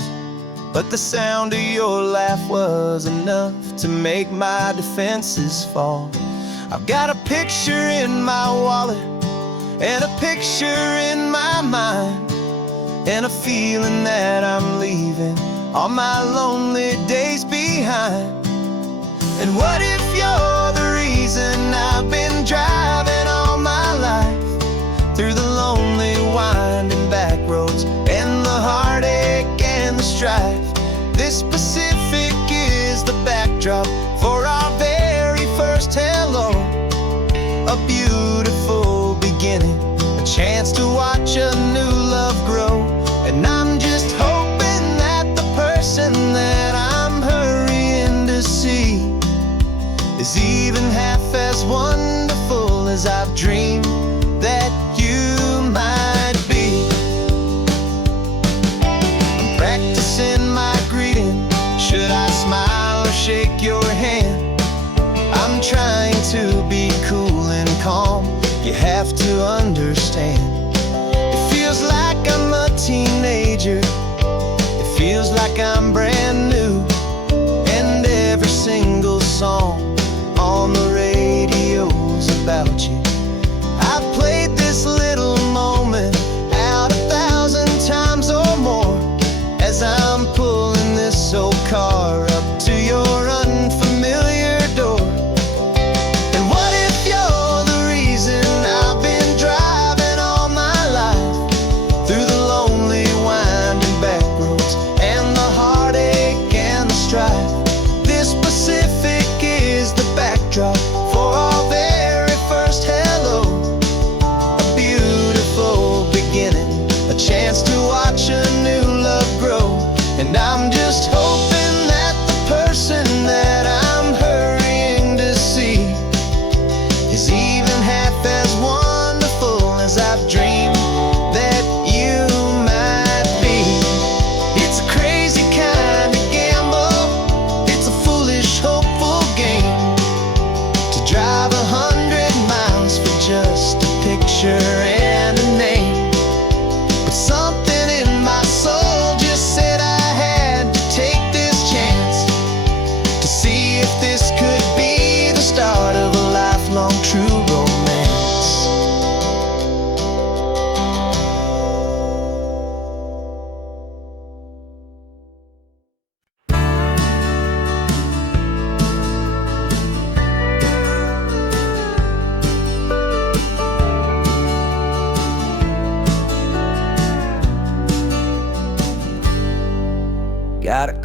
but the sound of your laugh was enough to make my defenses fall. I've got a picture in my wallet and a picture in my mind, and a feeling that I'm leaving all my lonely days behind. And what if you're the reason I've been driving all my life, through the lonely winding back roads and the heartache and the strife? This Pacific is the backdrop for our very first hello, a beautiful beginning, a chance to watch a new love grow. And I'm just hoping that the person that I'm hurrying to see is even half as wonderful as I've dreamed that you might be. I'm practicing my greeting, should I smile or shake your hand? I'm trying to be cool and calm, you have to understand. It feels like I'm a teenager, it feels like I'm brand new, and every single song on the radio's about you. I've played this little moment out 1,000 times or more, as I'm pulling this old car up to your unfamiliar door. And what if you're the reason I've been driving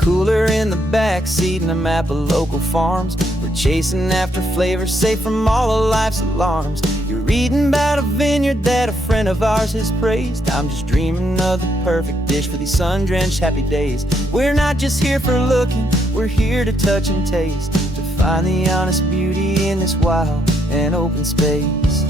cooler in the back seat and a map of local farms. We're chasing after flavors safe from all of life's alarms. You're reading about a vineyard that a friend of ours has praised. I'm just dreaming of the perfect dish for these sun-drenched happy days. We're not just here for looking, we're here to touch and taste, to find the honest beauty in this wild and open space.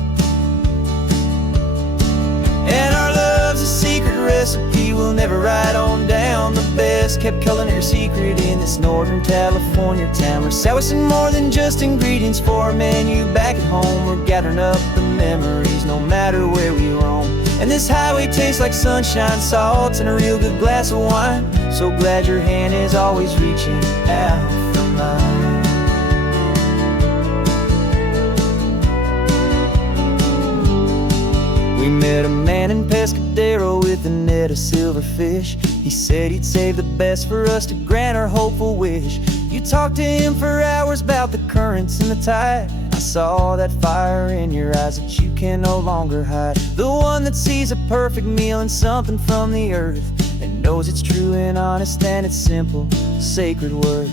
And our love's a secret recipe we'll never write on down. The best kept culinary secret in this Northern California town. We're sourcing more than just ingredients for a menu back at home. We're gathering up the memories no matter where we roam. And this highway tastes like sunshine, salt, and a real good glass of wine. So glad your hand is always reaching out for mine. We met a man in Pescadero with a net of silverfish. He said he'd save the best for us to grant our hopeful wish. You talked to him for hours about the currents and the tide. I saw that fire in your eyes that you can no longer hide. The one that sees a perfect meal in something from the earth, and knows it's true and honest and it's simple, sacred worth.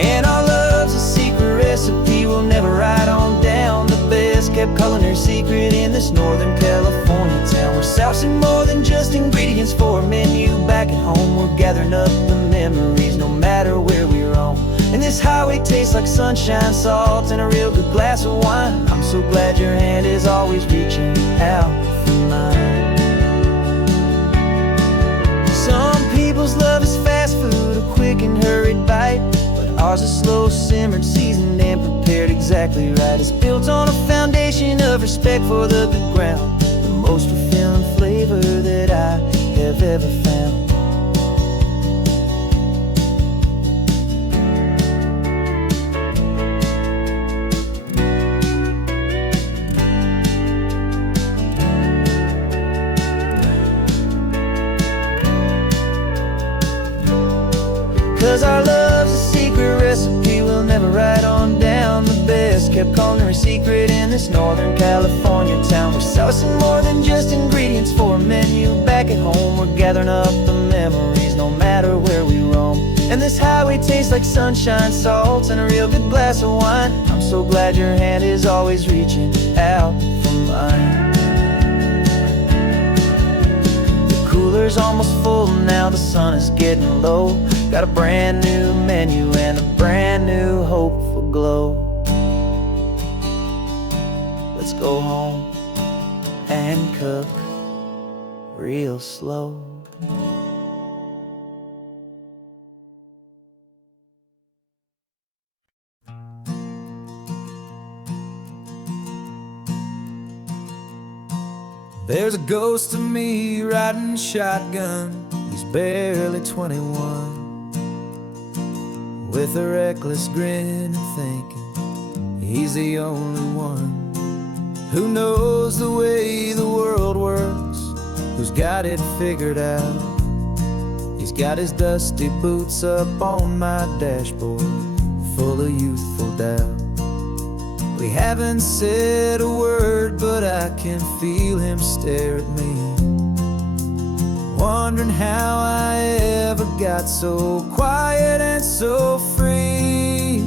And our love's a secret recipe we'll never write on down. The best kept culinary secret in this Northern California town. We're sourcing more than just ingredients for a menu back at home. We're gathering up the memories no matter where we roam. And this highway tastes like sunshine, salt, and a real good glass of wine. I'm so glad your hand is always reaching out for mine. Some people's love is fast food, a quick and hurried bite. Ours is slow simmered, seasoned, and prepared exactly right. It's built on a foundation of respect for the good ground, the most fulfilling flavor that I have ever found. 'Cause our love's a secret recipe we'll never write on down. The best kept culinary secret in this Northern California town. We're sourcing more than just ingredients for a menu back at home. We're gathering up the memories no matter where we roam. And this highway tastes like sunshine, salt, and a real good glass of wine. I'm so glad your hand is always reaching out for mine. The cooler's almost full now, the sun is getting low. Got a brand new menu and a brand new hopeful glow. Let's go home and cook real slow. There's a ghost of me riding shotgun. He's barely 21, with a reckless grin and thinking he's the only one who knows the way the world works, who's got it figured out. He's got his dusty boots up on my dashboard, full of youthful doubt. We haven't said a word, but I can feel him stare at me, wondering how I ever got so quiet and so free.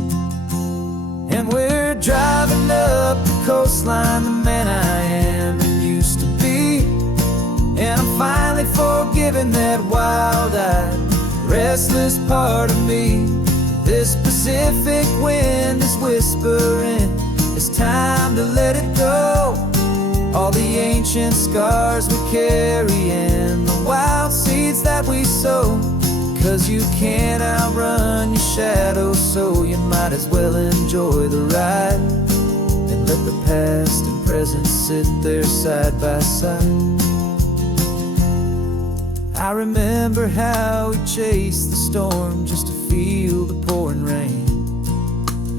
And we're driving up the coastline, the man I am and used to be. And I'm finally forgiving that wild-eyed, restless part of me. This Pacific wind is whispering, it's time to let it go. All the ancient scars we carry and the wild seeds that we sow. 'Cause you can't outrun your shadow, so you might as well enjoy the ride and let the past and present sit there side by side. I remember how we chased the storm just to feel the pouring rain,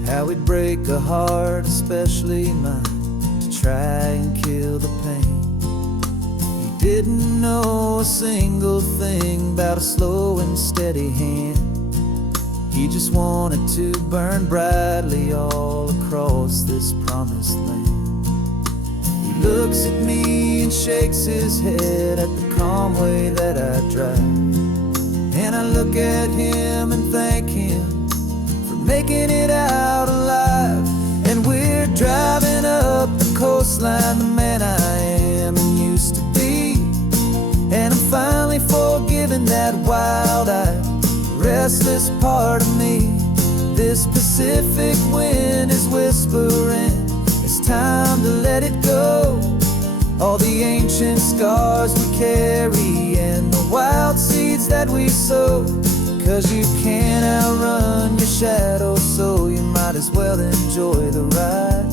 how we'd break a heart, especially mine, to try and kill the pain. You didn't know a single thing about a slow and steady hand. He just wanted to burn brightly all across this promised land. He looks at me and shakes his head at the calm way that I drive. And I look at him and thank him for making it out alive. And we're driving up the coastline, the man I am and used to be. And I'm finally forgiving that wild-eyed, restless part of me. This Pacific wind is whispering, it's time to let it go. All the ancient scars we carry and the wild seeds that we sow. 'Cause you can't outrun your shadow, so you might as well enjoy the ride.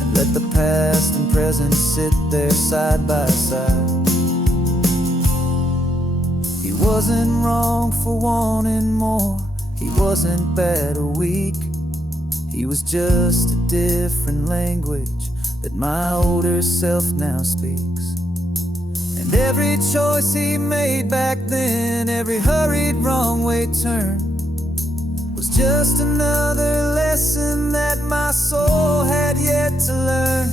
And let the past and present sit there side by side. He wasn't wrong for wanting more, he wasn't bad or weak. He was just a different language that my older self now speaks. And every choice he made back then, every hurried wrong way turn, was just another lesson that my soul had yet to learn.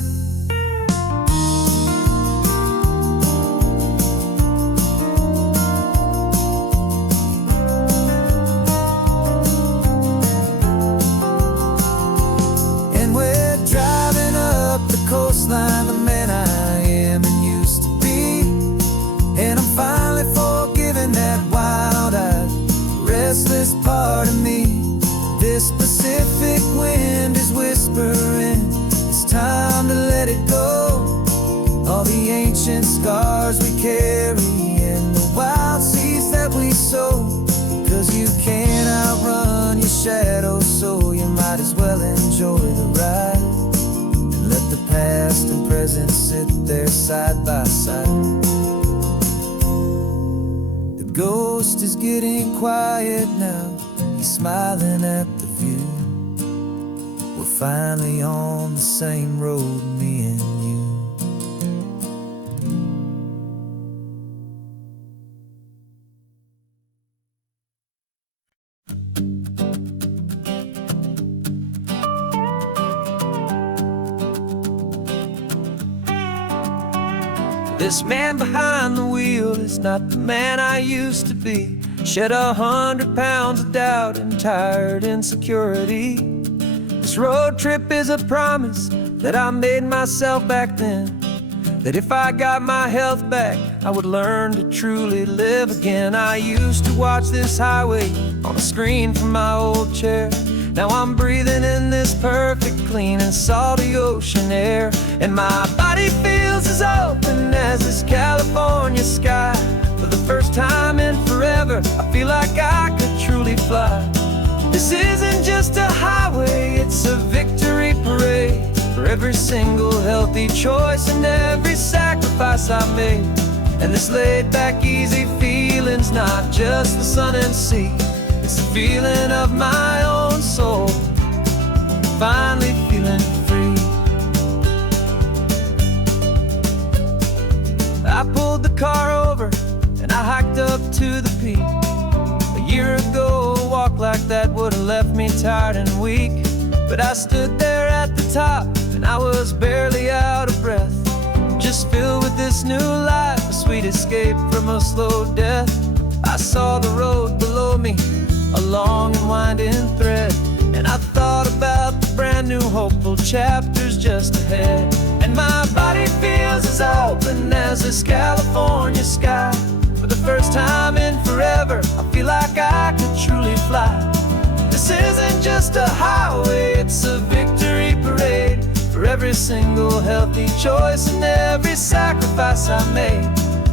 Coastline, the man I am and used to be. And I'm finally forgiving that wild-eyed, restless part of me. This Pacific wind is whispering, it's time to let it go. All the ancient scars we carry and the wild seeds that we sow. 'Cause you can't outrun your shadow, so you might as well enjoy the ride. Let the past and present sit there side by side. The ghost is getting quiet now, he's smiling at the view. We're finally on the same road, me and you. This man behind the wheel is not the man I used to be. Shed 100 pounds of doubt and tired insecurity. This road trip is a promise that I made myself back then, that if I got my health back, I would learn to truly live again. I used to watch this highway on a screen from my old chair. Now I'm breathing in this perfect, clean and salty ocean air. And my body feels as open as this California sky. For the first time in forever, I feel like I could truly fly. This isn't just a highway, it's a victory parade. For every single healthy choice and every sacrifice I made. And this laid back, easy feeling's not just the sun and sea. It's the feeling of my own soul, finally feeling free. I pulled the car over and I hiked up to the peak. A year ago, a walk like that would have left me tired and weak. But I stood there at the top and I was barely out of breath, just filled with this new life, a sweet escape from a slow death. I saw the road below me, a long and winding thread, and I thought about the brand new hopeful chapters just ahead. And my body feels as open as this California sky. For the first time in forever, I feel like I could truly fly. This isn't just a highway, it's a victory parade. For every single healthy choice and every sacrifice I made.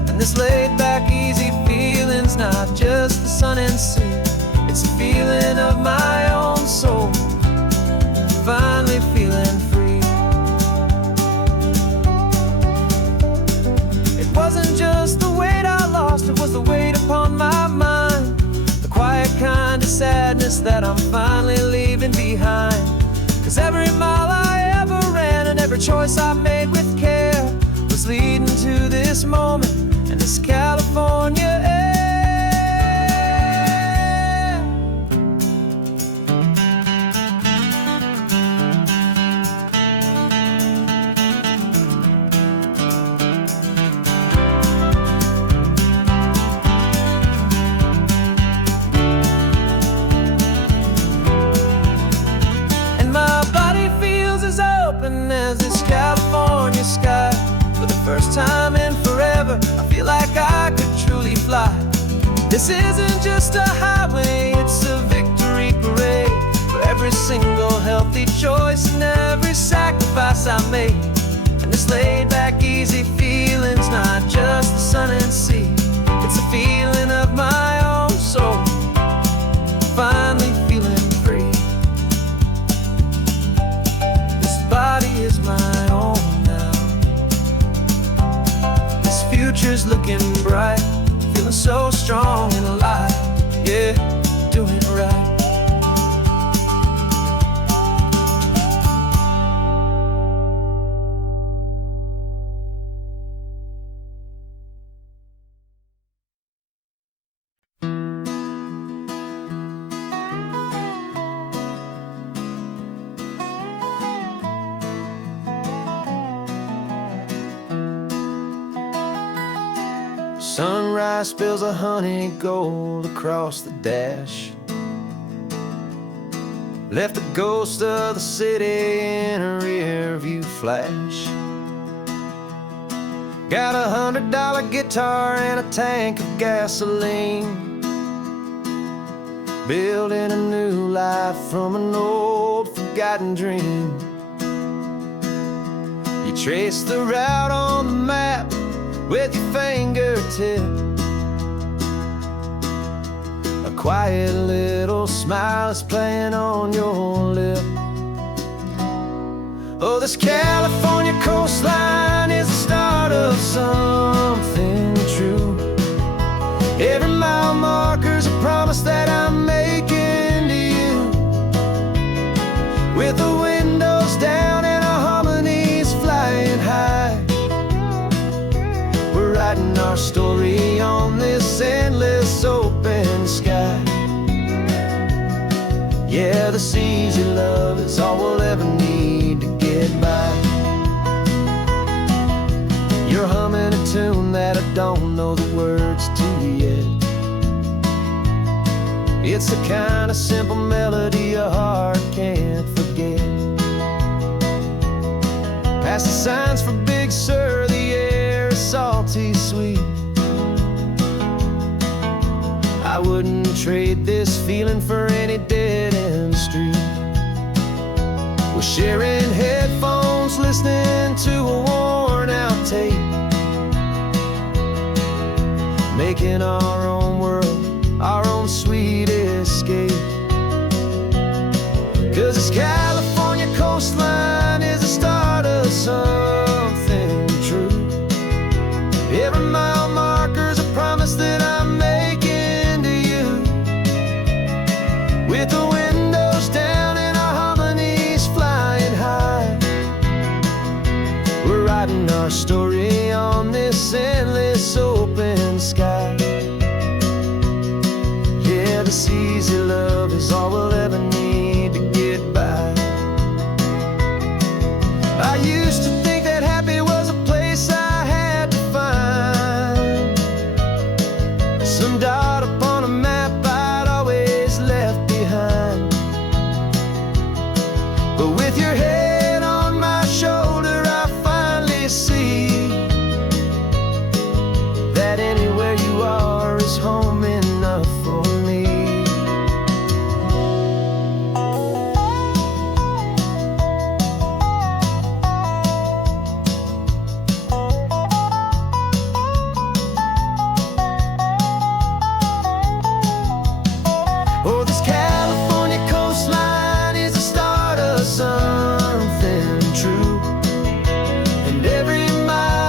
And this laid back, easy feeling's not just the sun and sea. It's a feeling of my own soul, finally feeling free. It wasn't just the weight I lost, it was the weight upon my mind. The quiet kind of sadness that I'm finally leaving behind. 'Cause every mile I ever ran and every choice I made with care was leading to this moment and this California air. first time in forever, I feel like I could truly fly. This isn't just a highway, it's a victory parade for every single healthy choice and every sacrifice I made. And this laid back, easy feeling's not just the sun and sea, it's a feeling of my own soul, finally feeling free. This body is my own now. This future's looking bright, feeling so strong and alive. Yeah, doing it right. Sunrise spills a honey gold across the dash, left the ghost of the city in a rear view flash. Got $100 guitar and a tank of gasoline, building a new life from an old forgotten dream. You trace the route on the map with your fingertip, a quiet little smile is playing on your lip. Oh, this California coastline is the start of something true. Every mile marker's a promise that I'm making to you, with the windows down and our harmonies flying high. Writing our story on this endless open sky. Yeah, this easy love is all we'll ever need to get by. You're humming a tune that I don't know the words to yet. It's the kind of simple melody your heart can't forget. Past the signs for Big Sur, the air is salty sweet. I wouldn't trade this feeling for any dead-end street. We're sharing headphones, listening to a worn-out tape, making our own world, our own sweet escape. 'Cause this California coastline is the start of something true. Every mile marker's a promise that I'm making to you, with the windows down and our harmonies flying high. We're writing our story on this endless open sky. Yeah, this easy love is all we'll ever need to get by. I used to think that happy was a place I had to find, some dot upon a map I'd always left behind. But with your head on my shoulder, I finally see that anywhere you are is home enough for me. Oh, this California coastline is the start of something true, and every mile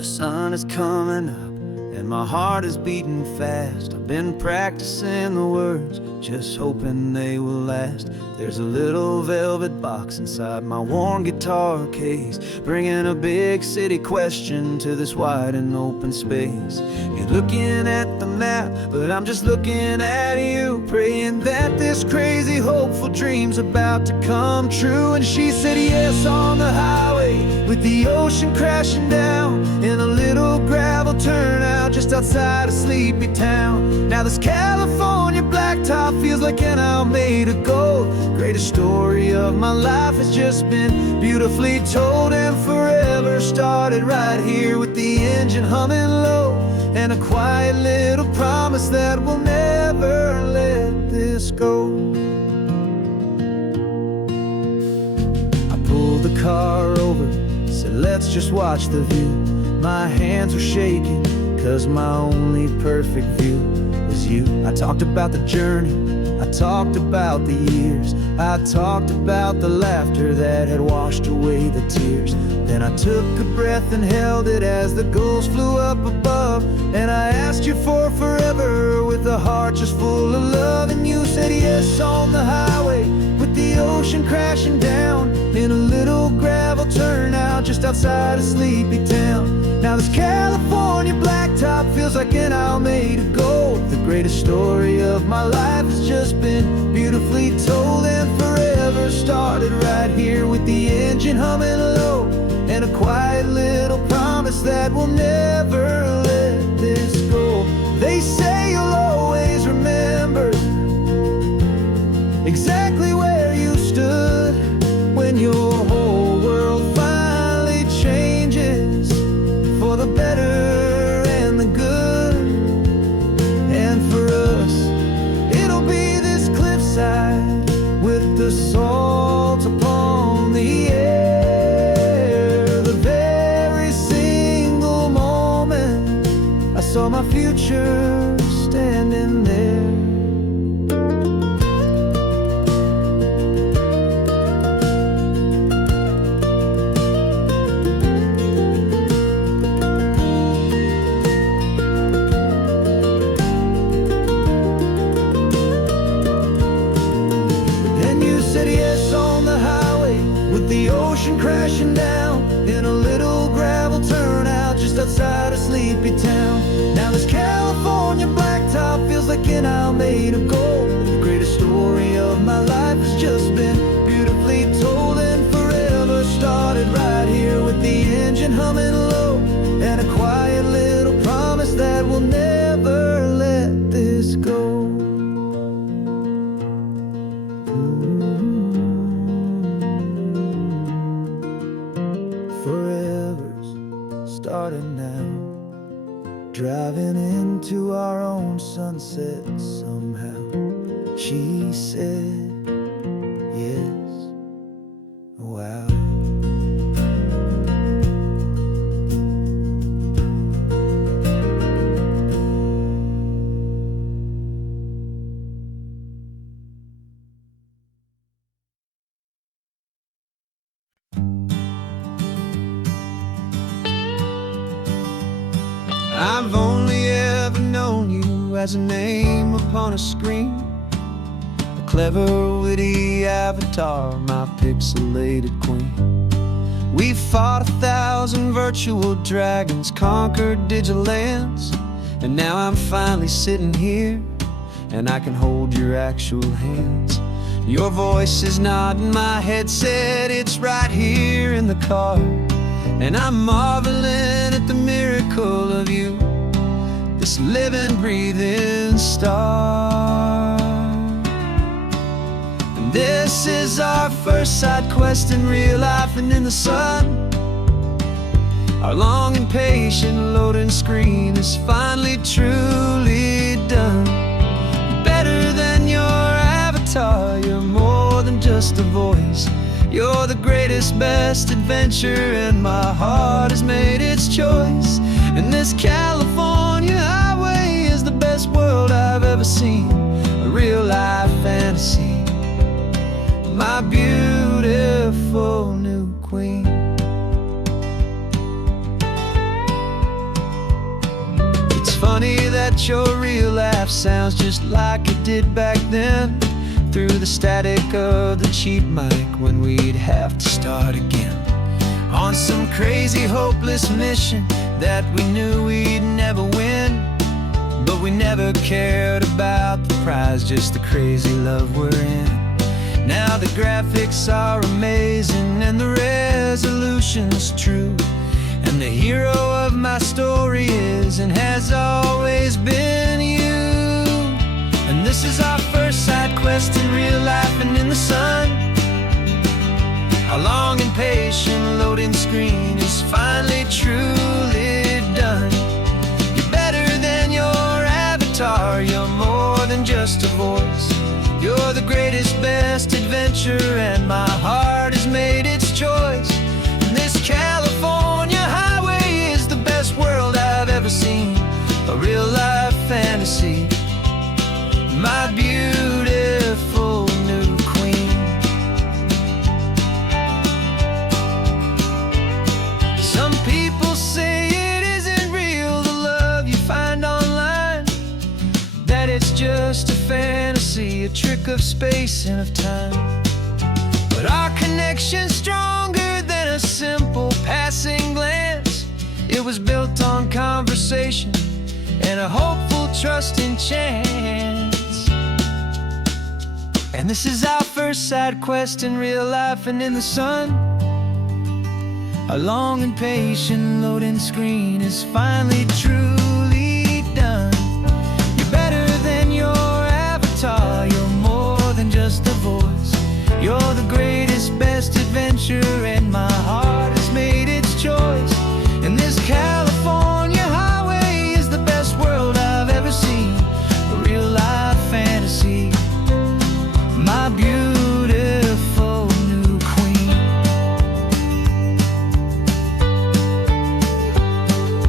the sun is coming up and my heart is beating fast. I've been practicing the words, just hoping they will last. There's a little velvet box inside my worn guitar case, bringing a big city question to this wide and open space. You're looking at the map, but I'm just looking at you, praying that this crazy hopeful dream's about to come true. And she said yes on the highway, with the ocean crashing down in a little gravel turnout just outside of Sleepy Town. Now this California blacktop feels like an owl made of gold. Greatest story of my life has just been beautifully told, and forever started right here with the engine humming low, and a quiet little promise that we'll never let this go. I pulled the car over, said let's just watch the view. My hands were shaking, cause my only perfect view was you. I talked about the journey, I talked about the years, I talked about the laughter that had washed away the tears. Then I took a breath and held it as the gulls flew up above, and I asked you for forever with a heart just full of love. And you said yes on the highway, with the ocean crashing down in a little gravel turnout just outside of Sleepy Town. Now this California blacktop feels like an owl made of gold. The greatest story of my life has just been beautifully told, and forever started right here with the engine humming low, and a quiet little promise that we'll never let this go. They say you'll always remember exactly where you stood when your whole world finally changes for the better and the good. And for us, it'll be this cliffside with the salt upon the air. The very single moment I saw my future standing there. The ocean crashing down in a little gravel turnout just outside of Sleepy Town. Now this California blacktop feels like an owl made of gold. The greatest story of my life has just been beautifully told, and forever started right here with the engine humming low, and a quiet little promise that we'll never let this go. Forever's started now, driving into our own sunset somehow. She said yes, wow. I've only ever known you as a name upon a screen, a clever, witty avatar, my pixelated queen. We fought 1,000 virtual dragons, conquered digital lands, and now I'm finally sitting here, and I can hold your actual hands. Your voice is not in my headset, it's right here in the car, and I'm marveling at the miracle of you, this living, breathing star. And this is our first side quest in real life and in the sun. Our long and patient loading screen is finally truly done. Better than your avatar, you're more than just a voice. You're the greatest, best adventure, and my heart has made its choice. And this California highway is the best world I've ever seen, a real life fantasy, my beautiful new queen. that your real laugh sounds just like it did back then, through the static of the cheap mic when we'd have to start again. On some crazy hopeless mission that we knew we'd never win, but we never cared about the prize, just the crazy love we're in. Now the graphics are amazing and the resolution's true, and the hero of my story is and has always been you. And this is our first side quest in real life and in the sun. Our long and patient loading screen is finally truly done. You're better than your avatar, you're more than just a voice. You're the greatest, best adventure, and my heart has made its choice. And this California highway is the best world I've ever seen, a real life fantasy, my beautiful new queen. Some people say it isn't real, the love you find online, that it's just a fantasy, a trick of space and of time. But our connection's stronger than a simple passing glance. It was built on conversation and a hopeful, trusting chance. And this is our first side quest in real life and in the sun. Our long and patient loading screen is finally truly done. You're better than your avatar, you're more than just a voice. You're the greatest, best adventure, and my heart has made its choice. And this California highway is the best world I've ever seen, a real life fantasy, my beautiful new queen.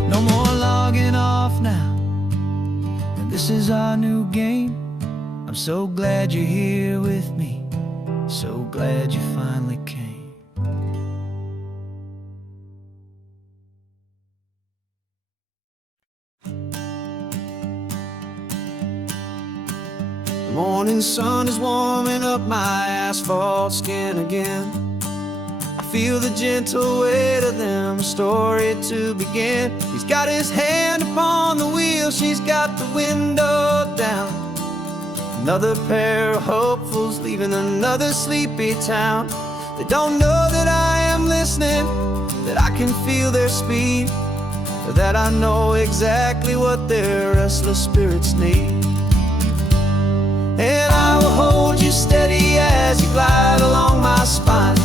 No more logging off now, and this is our new game. I'm so glad you're here with me, so glad you finally came. The morning sun is warming up my asphalt skin again. I feel the gentle weight of them, a story to begin. He's got his hand upon the wheel, she's got the window down. Another pair of hopefuls leaving another sleepy town. They don't know that I am listening, that I can feel their speed, or that I know exactly what their restless spirits need. And I will hold you steady as you glide along my spine.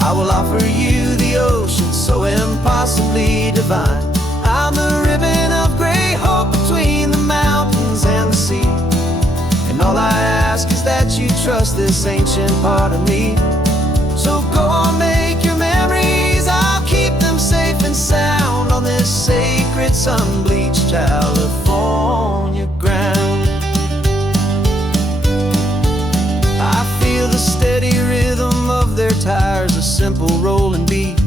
I will offer you the ocean so impossibly divine. I'm the ribbon of gray hope between the mountains and the sea. And all I ask is that you trust this ancient part of me. So go on, make your memories, I'll keep them safe and sound on this sacred sun-bleached California ground. I feel the steady rhythm of their tires, a simple rolling beat.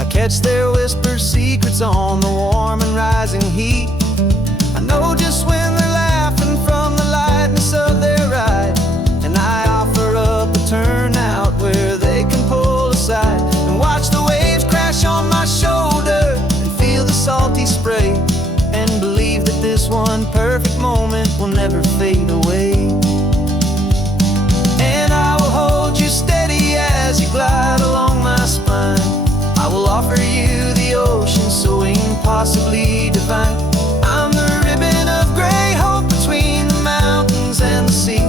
I catch their whispered secrets on the warm and rising heat. I know just when they're laughing from the lightness of their ride, and I offer up a turnout where they can pull aside and watch the waves crash on my shoulder and feel the salty spray, and believe that this one perfect moment will never fade away. And I will hold you steady as you glide along my spine. I will offer you the ocean so impossibly divine. I'm the ribbon of gray hope between the mountains and the sea.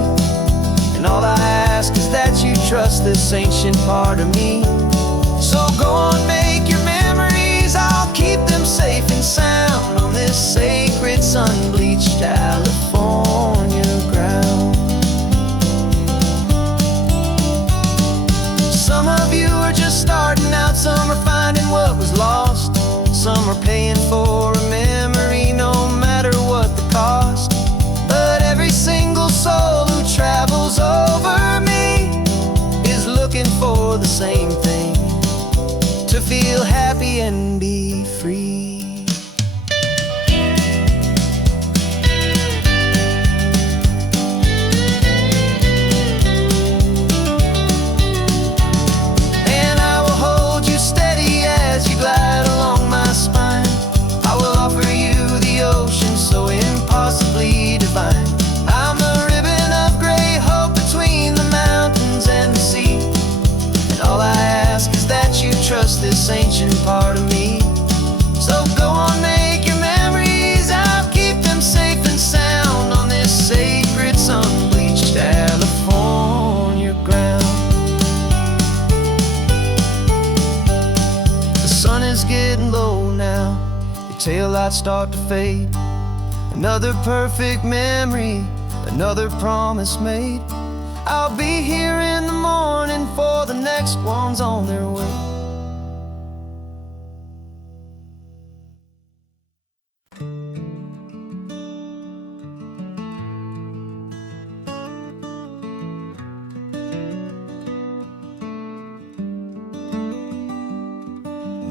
And all I ask is that you trust this ancient part of me. So go on, make your memories, I'll keep them safe and sound on this sacred sun-bleached California ground. Some of you are just starting out, some are finding what was lost, some are paying for a memory no matter what the cost. But every single soul who travels over me is looking for the same thing, to feel taillights start to fade. Another perfect memory, another promise made. I'll be here in the morning for the next ones on their way.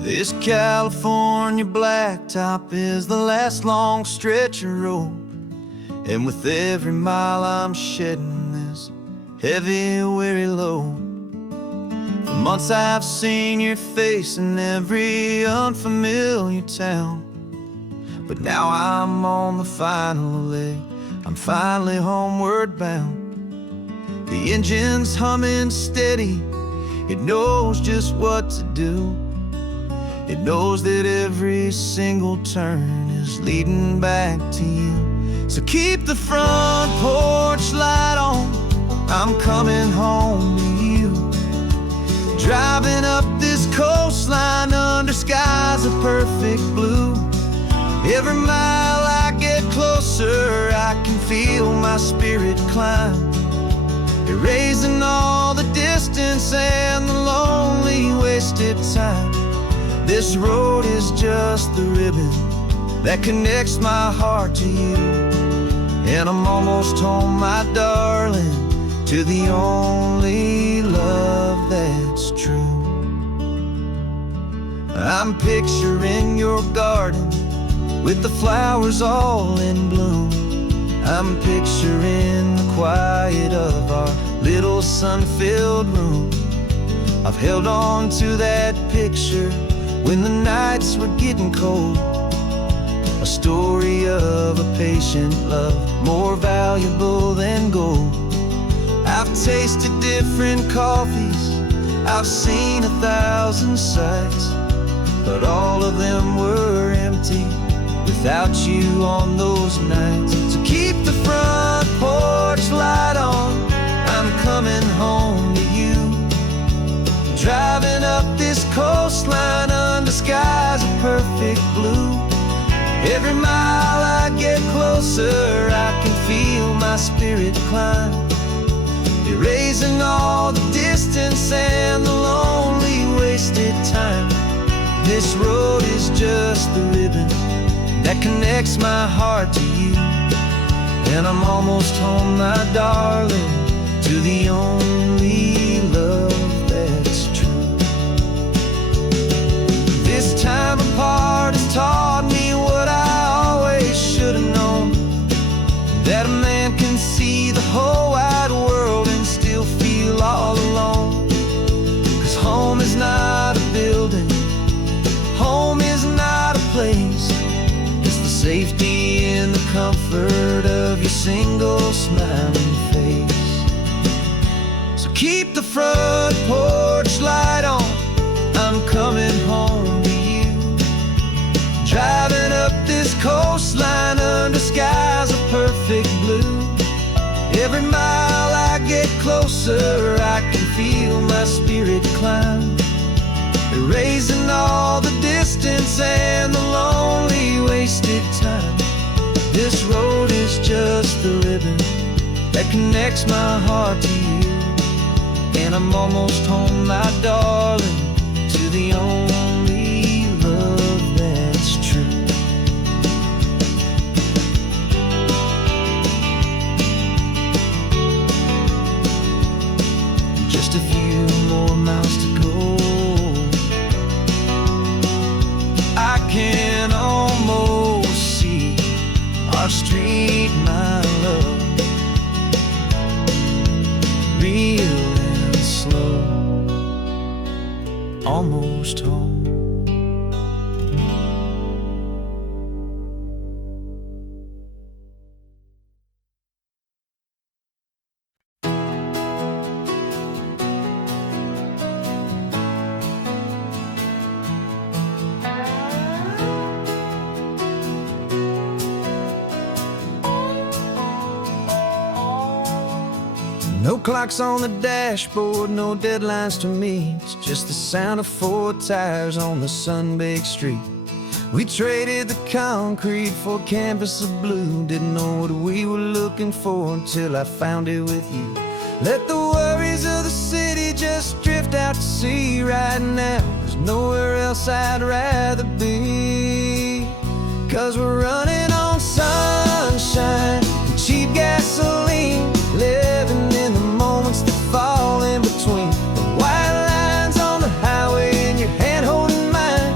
This California blacktop is the last long stretch of road, and with every mile I'm shedding this heavy, weary load. For months I've seen your face in every unfamiliar town, but now I'm on the final leg, I'm finally homeward bound. The engine's humming steady, it knows just what to do. It knows that every single turn is leading back to you. So keep the front porch light on, I'm coming home to you. Driving up this coastline under skies of perfect blue. Every mile I get closer, I can feel my spirit climb, erasing all the distance and the lonely wasted time. This road is just the ribbon that connects my heart to you, and I'm almost home, my darling, to the only love that's true. I'm picturing your garden with the flowers all in bloom. I'm picturing the quiet of our little sun-filled room. I've held on to that picture when the nights were getting cold, a story of a patient love, more valuable than gold. I've tasted different coffees, I've seen 1,000 sights, but all of them were empty without you on those nights. So keep the front porch light on, I'm coming home to you. Driving up this coastline under skies of perfect blue. Every mile I get closer, I can feel my spirit climb, erasing all the distance and the lonely wasted time. This road is just the ribbon that connects my heart to you, and I'm almost home, my darling, to the only love that's true. This time apart has taught me what I always should have known, that a man can see the whole wide world and still feel all alone. 'Cause home is not a building, home is not a place, it's the safety and the comfort of your single smiling face. So keep the front porch light on, I'm coming home to you. Driving up this coastline under skies of perfect blue. Every mile I get closer, I can feel my spirit climb, erasing all the distance and the lonely wasted time. This road is just the ribbon that connects my heart to you, and I'm almost home, my darling, to the only love that's true. Just a few more miles to go, I can almost see our street, my love, real and slow, almost home. No clocks on the dashboard, no deadlines to meet, just the sound of 4 tires on the sun-baked street. We traded the concrete for a canvas of blue. Didn't know what we were looking for until I found it with you. Let the worries of the city just drift out to sea. Right now, there's nowhere else I'd rather be. 'Cause we're running on sunshine and cheap gasoline, living in the moments that fall in between. The white lines on the highway and your hand holding mine,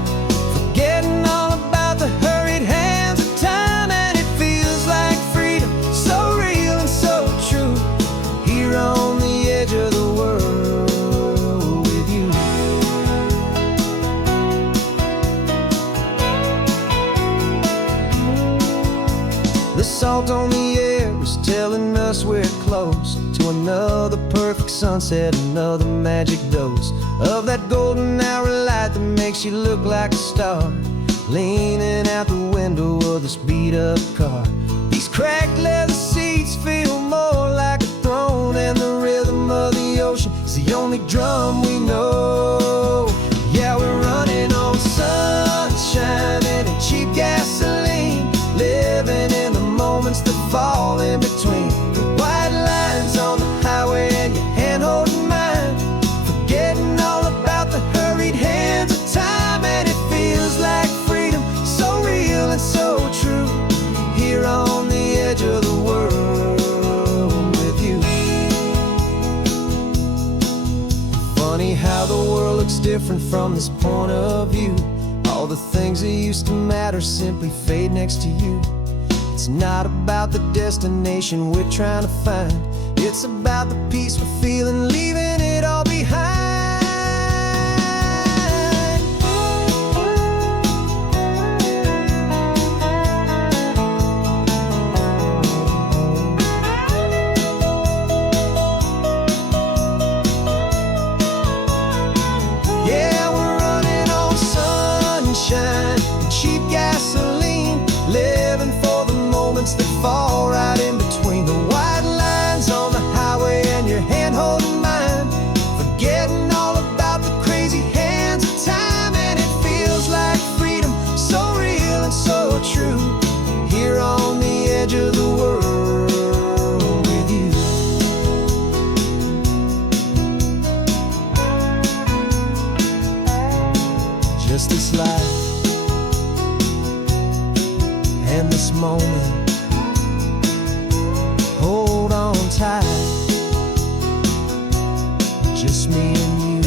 forgetting all about the hurried hands of time. And it feels like freedom, so real and so true, here on the edge of the world with you. The salt on the air is telling us we're close to another perfect sunset, another magic dose of that golden hour light that makes you look like a star, leaning out the window of this beat-up car. These cracked leather seats feel more like a throne, and the rhythm of the ocean is the only drum we know. Yeah, we're running on sunshine and a cheap gasoline, living in the moments that fall in between. The white lines on the highway and your hand holding mine, forgetting all about the hurried hands of time. And it feels like freedom, so real and so true, here on the edge of the world with you. Funny how the world looks different from this point of view. All the things that used to matter simply fade next to you. It's not about the destination we're trying to find, it's about the peace we're feeling, leaving it all behind. Yeah, we're running on sunshine and cheap gasoline, living for the moments that fall right in between. The white lines on the highway and your hand holding mine, forgetting all about the crazy hands of time. And it feels like freedom, so real and so true, here on the edge of the world with you. Just this life and this moment, hold on tight, just me and you.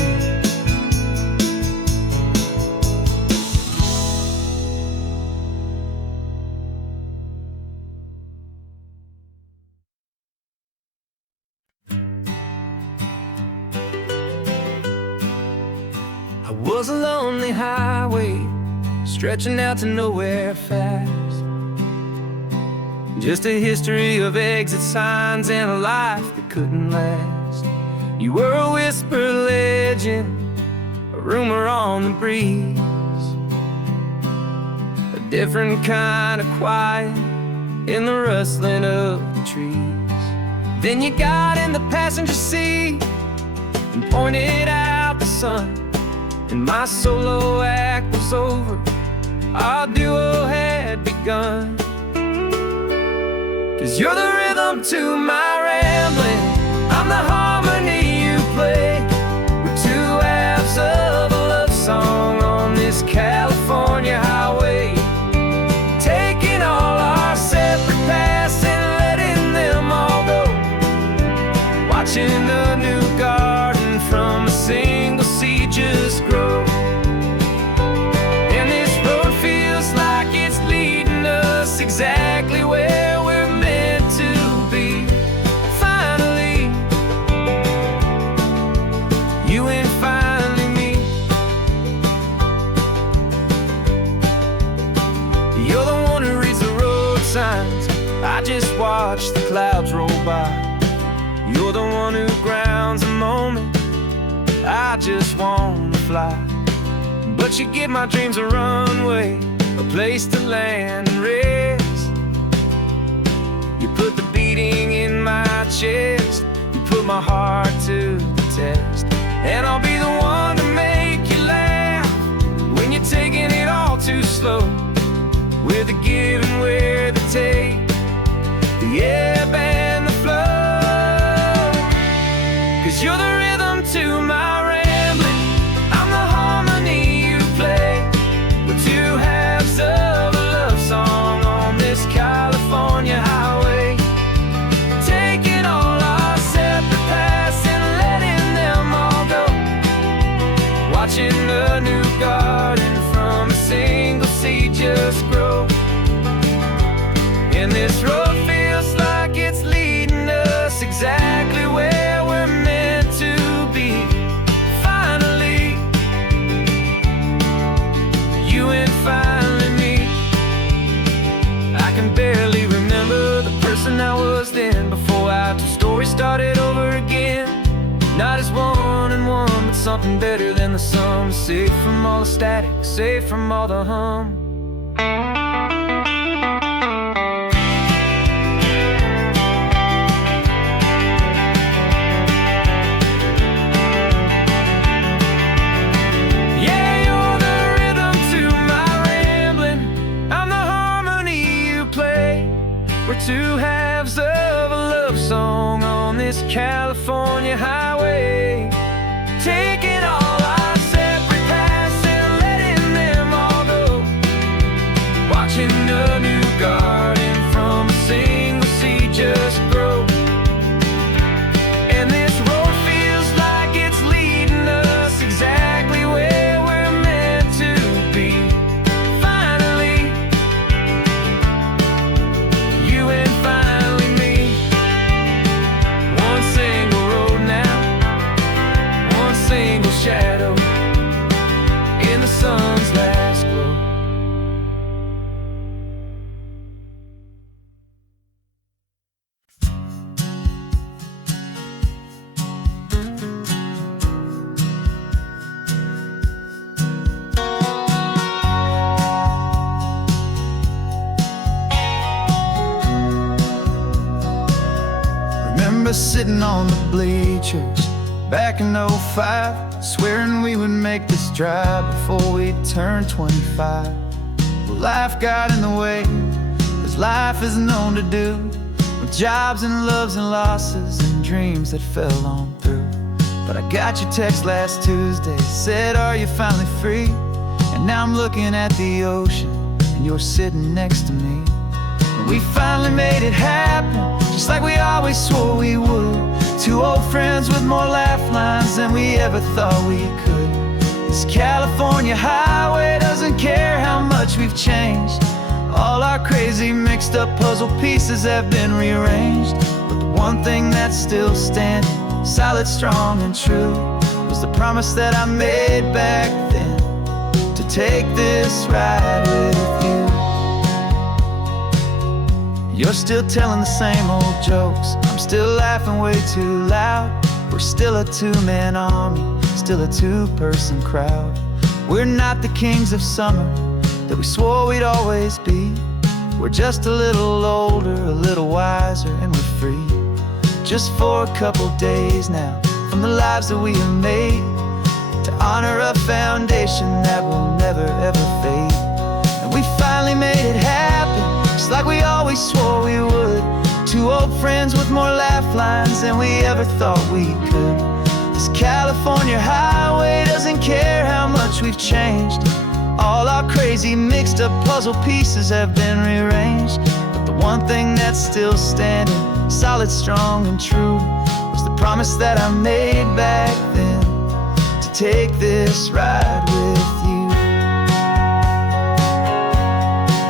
I was a lonely highway, stretching out to nowhere fast. Just a history of exit signs and a life that couldn't last. You were a whisper legend, a rumor on the breeze, a different kind of quiet in the rustling of the trees. Then you got in the passenger seat and pointed out the sun, and my solo act was over, our duo had begun. 'Cause you're the rhythm to my rambling, I'm the harmony you play. We're two halves of a love song on this California highway, taking all our separate paths and letting them all go, watching a new garden from a single seed just grow. And this road feels like it's leading us exactly where we're meant to be. Finally, you and finally me. You're the one who reads the road signs, I just watch the clouds roll by. You're the one who grounds the moment, I just wanna fly. But you give my dreams a runway, a place to land and rest. You put the beating in my chest, you put my heart to the test. And I'll be the one to make you laugh when you're taking it all too slow. with the give and where the take, the ebb and the flow. 'Cause you're the rhythm to my rambling, I'm the harmony you play. We're two halves of a love song on this California highway, taking all our separate paths and letting them all go, watching a new garden from a single seed just grow. And this road feels like it's leading us exactly where we're meant to be. Finally, you and finally me. I can barely remember the person I was then, before our two stories started over again. Not as one and one, but something better than the sum. Safe from all the static, safe from all the hum. We're two halves of a love song on this California highway, taking all our separate paths and letting them all go, watching a new garden from a single seed just grow. And this road feels like it's leading us exactly where we're meant to be. Finally, you and finally me. One single road now, one single shadow in the sun's last glow. Remember sitting on the bleachers back in '05, swearing we would make this drive before we turned 25. Well, life got in the way, as life is known to do, with jobs and loves and losses and dreams that fell on through. But I got your text last Tuesday, said, are you finally free? And now I'm looking at the ocean, and you're sitting next to me. And we finally made it happen, just like we always swore we would. Two old friends with more laugh lines than we ever thought we could. This California highway doesn't care how much we've changed. All our crazy mixed up puzzle pieces have been rearranged. But the one thing that's still standing, solid, strong and true, was the promise that I made back then, to take this ride with you. You're still telling the same old jokes, I'm still laughing way too loud. We're still a two-man army, still a two-person crowd. We're not the kings of summer that we swore we'd always be. We're just a little older, a little wiser, and we're free. Just for a couple days now, from the lives that we have made, to honor a foundation that will never ever fade. And we finally made it happen, just like we always swore we would. Two old friends with more laugh lines than we ever thought we could. This California highway doesn't care how much we've changed. All our crazy mixed up puzzle pieces have been rearranged. But the one thing that's still standing, solid, strong and true, was the promise that I made back then, to take this ride with you.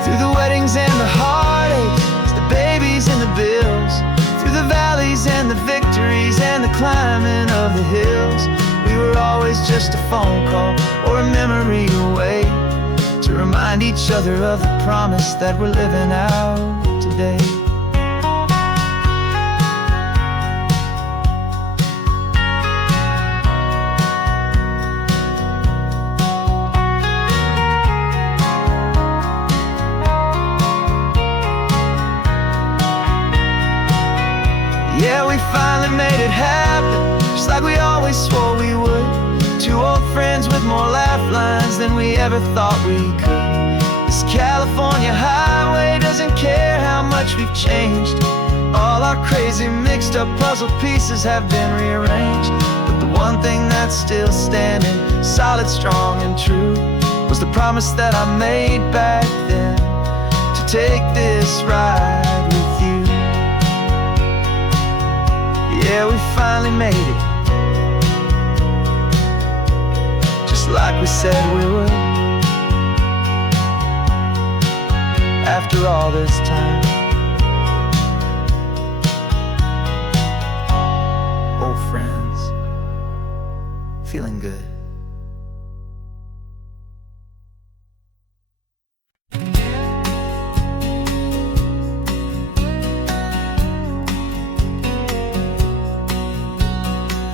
Through the weddings and the heartaches, the babies and the bills, through the valleys and the victories and the climbing of the hills, we were always just a phone call or a memory away, to remind each other of the promise that we're living out today. Yeah, we finally made it happen, just like we always swore we would. Two old friends with more laugh lines than we ever thought we could. This California much we've changed. All our crazy mixed up puzzle pieces have been rearranged, but the one thing that's still standing, solid, strong, and true, was the promise that I made back then, to take this ride with you. Yeah, we finally made it, just like we said we would. After all this time, old friends, feeling good.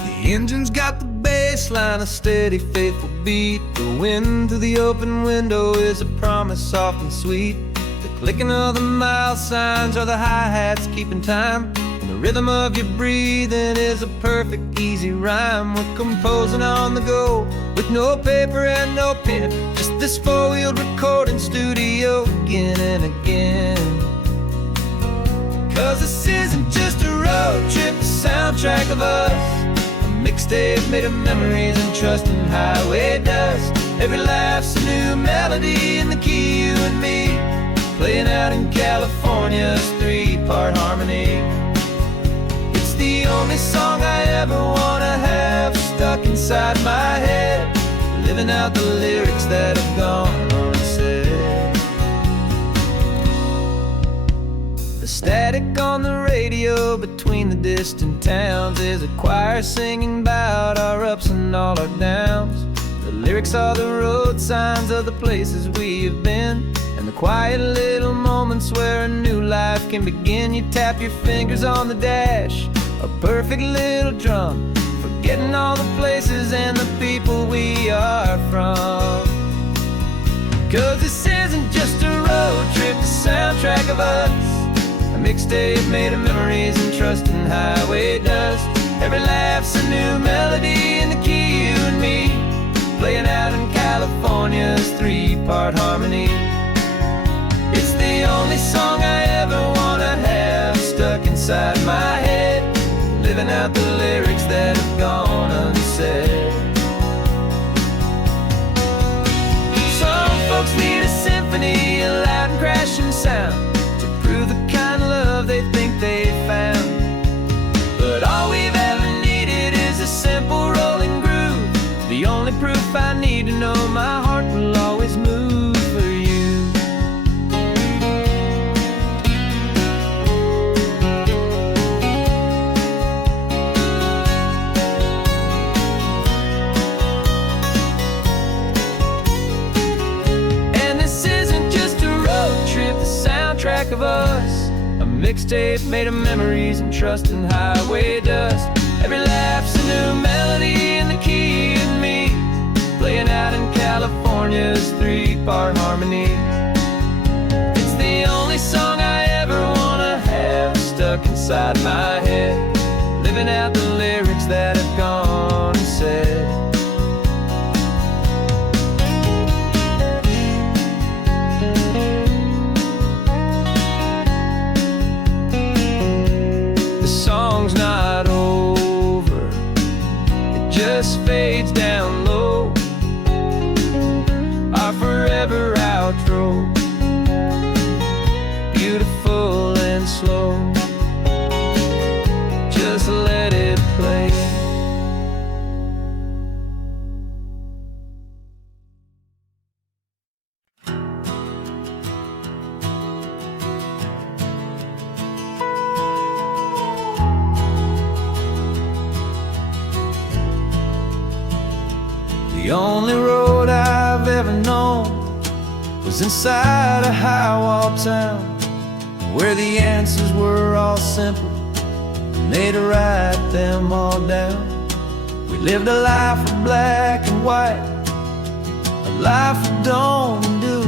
The engine's got the bass line, a steady, faithful beat. The wind through the open window is a promise soft and sweet. The clicking of the mile signs are the hi-hats keeping time, and the rhythm of your breathing is a perfect, easy rhyme. We're composing on the go, with no paper and no pen, just this four-wheeled recording studio again and again. 'Cause this isn't just a road trip, the soundtrack of us, a mixtape made of memories and trust in highway dust. Every laugh's a new melody in the key, you and me, playing out in California's three-part harmony. It's the only song I ever wanna have stuck inside my head, living out the lyrics that have gone unsaid. The static on the radio between the distant towns is a choir singing about our ups and all our downs. The lyrics are the road signs of the places we have been, and the quiet little moments where a new life can begin. You tap your fingers on the dash, a perfect little drum, forgetting all the places and the people we are from. 'Cause this isn't just a road trip, the soundtrack of us, a mixtape made of memories and trust in highway dust. Every laugh's a new melody in the key, you and me, playing out in California's three-part harmony. It's the only song I ever wanna have stuck inside my head, living out the lyrics that have gone unsaid. Some folks need a symphony, a loud and crashing sound, to prove the kind of love they think they found. But all we've ever needed is a simple rolling groove, the only proof I need to know my heart will always move for you. And this isn't just a road trip, the soundtrack of us, a mixtape made of memories and trust in highway dust. Every laugh's a new melody in the key, you and me, playing out in California's three-part harmony. It's the only song I ever wanna have stuck inside my head, living out the lyrics that have gone unsaid. The song's not over, it just fades down low, our forever outro, beautiful and slow. Just let it play. The only road I've ever known was inside a high-wall town, where the answers were all simple, and they'd write them all down. We lived a life of black and white, a life of dawn and dew,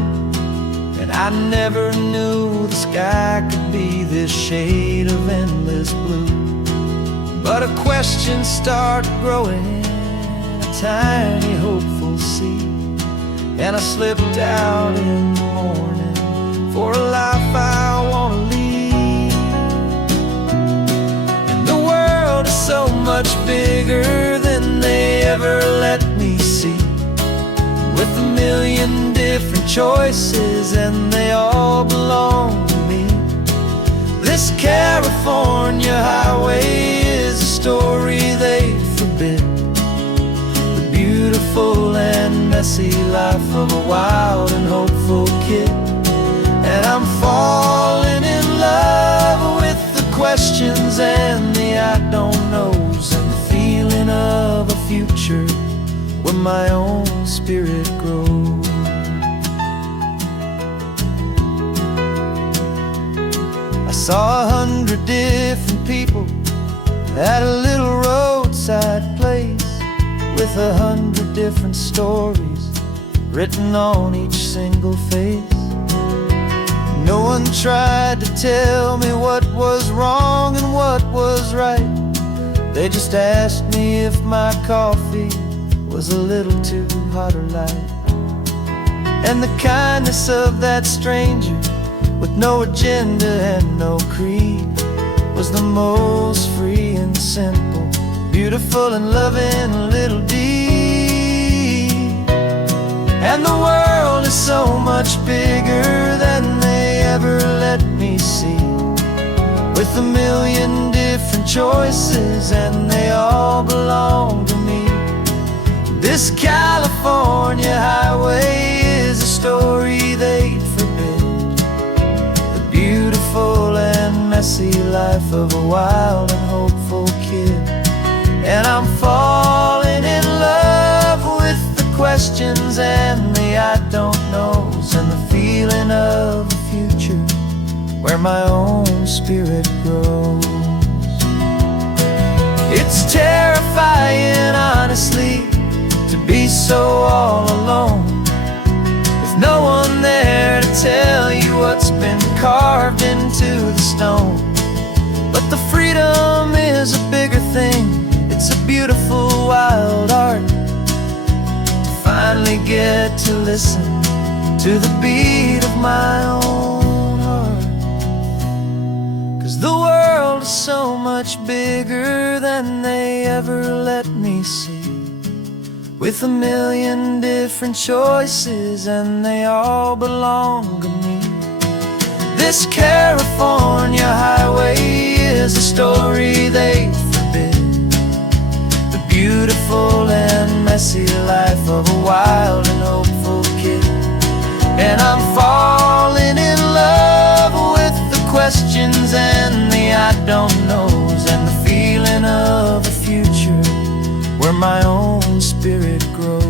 and I never knew the sky could be this shade of endless blue. But a question started growing, a tiny hopeful seed, and I slipped out in the morning for a life I wanna lead. choices, and they all belong to me. This California highway is a story they forbid, the beautiful and messy life of a wild and hopeful kid. And I'm falling in love with the questions and the I don't knows, and the feeling of a future where my own spirit grows. I saw 100 different people at a little roadside place, with 100 different stories written on each single face. No one tried to tell me what was wrong and what was right. They just asked me if my coffee was a little too hot or light. And the kindness of that stranger, with no agenda and no creed, was the most free and simple, beautiful and loving little deed. And the world is so much bigger than they ever let me see, with a million different choices, and they all belong to me. This California highway is a story they'd forbid, the beautiful and messy life of a wild and hopeful kid. And I'm falling in love with the questions and the I don't knows, and the feeling of a future where my own spirit grows. It's terrifying, honestly, to be so all alone, with no one there to tell you what's been carved into the stone. But the freedom is a bigger thing. It's a beautiful wild art to finally get to listen to the beat of my own heart. 'Cause the world is so much bigger than they ever let me see, with a million different choices, and they all belong to me. This California highway is a story they forbid, the beautiful and messy life of a wild and hopeful kid. And I'm falling in love with the questions and the I don't knows, and the feeling of a future where my own spirit grows.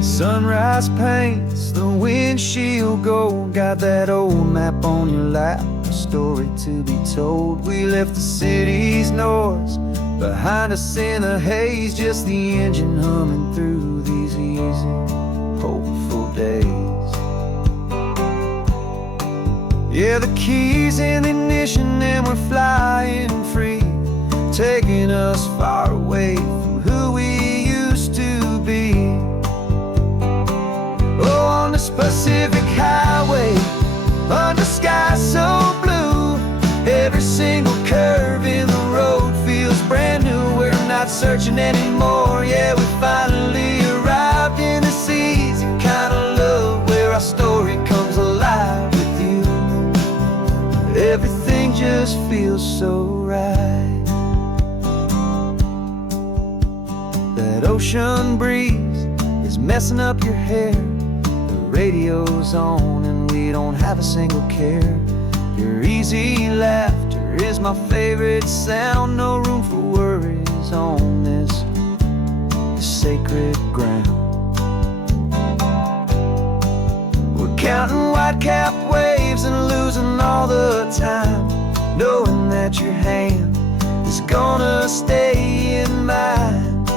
Sunrise paints the windshield gold, got that old map on your lap, a story to be told. We left the city's noise behind us in a haze, just the engine humming through these easy, hopeful days. Yeah, the keys in the ignition and we're flying free, taking us far away from who we used to be. Oh, on this Pacific highway, under sky so blue, every single curve in the road feels brand new. We're not searching anymore, yeah, we finally arrived in this easy kind of love, where our story comes alive with you. Everything just feels so right. That ocean breeze is messing up your hair, radio's on and we don't have a single care. Your easy laughter is my favorite sound, no room for worries on this sacred ground. We're counting white-capped waves and losing all the time, knowing that your hand is is gonna stay in mind.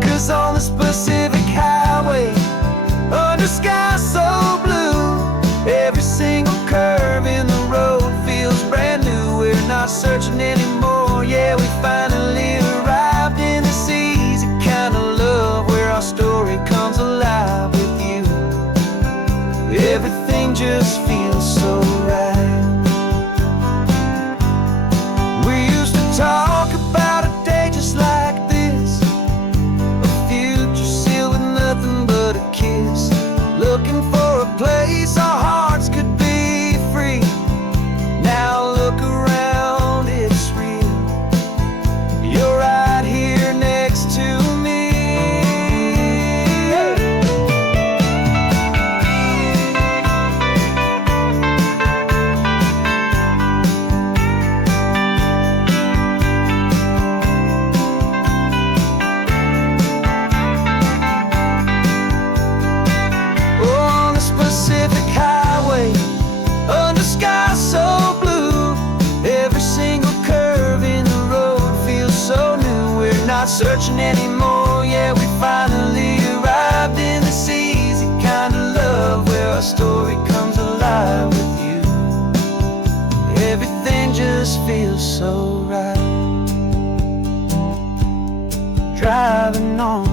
'Cause on this Pacific Highway, under sky so blue, every single curve in the road feels brand new. We're not searching anymore, yeah, we finally arrived in this easy kind of love where our story comes alive with you. Everything just feels so right. We used to talk about a day just like this, a future sealed with nothing but a kiss, looking for a place our hearts could be free. Now look around, it's real. You're right here next to me. On this Pacific Highway, under sky so blue, every single curve in the road feels so new. We're not searching anymore, yeah, we finally arrived in this easy kind of love where our story comes alive with you. Everything just feels so right. Driving on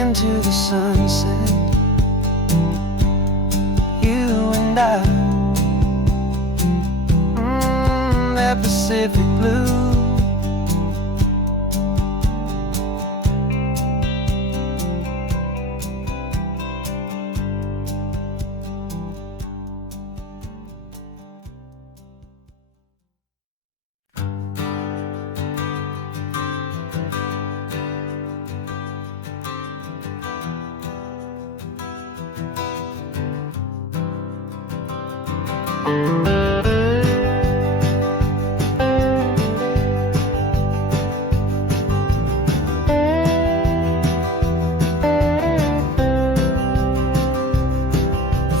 into the sunset, you and I, that Pacific blue.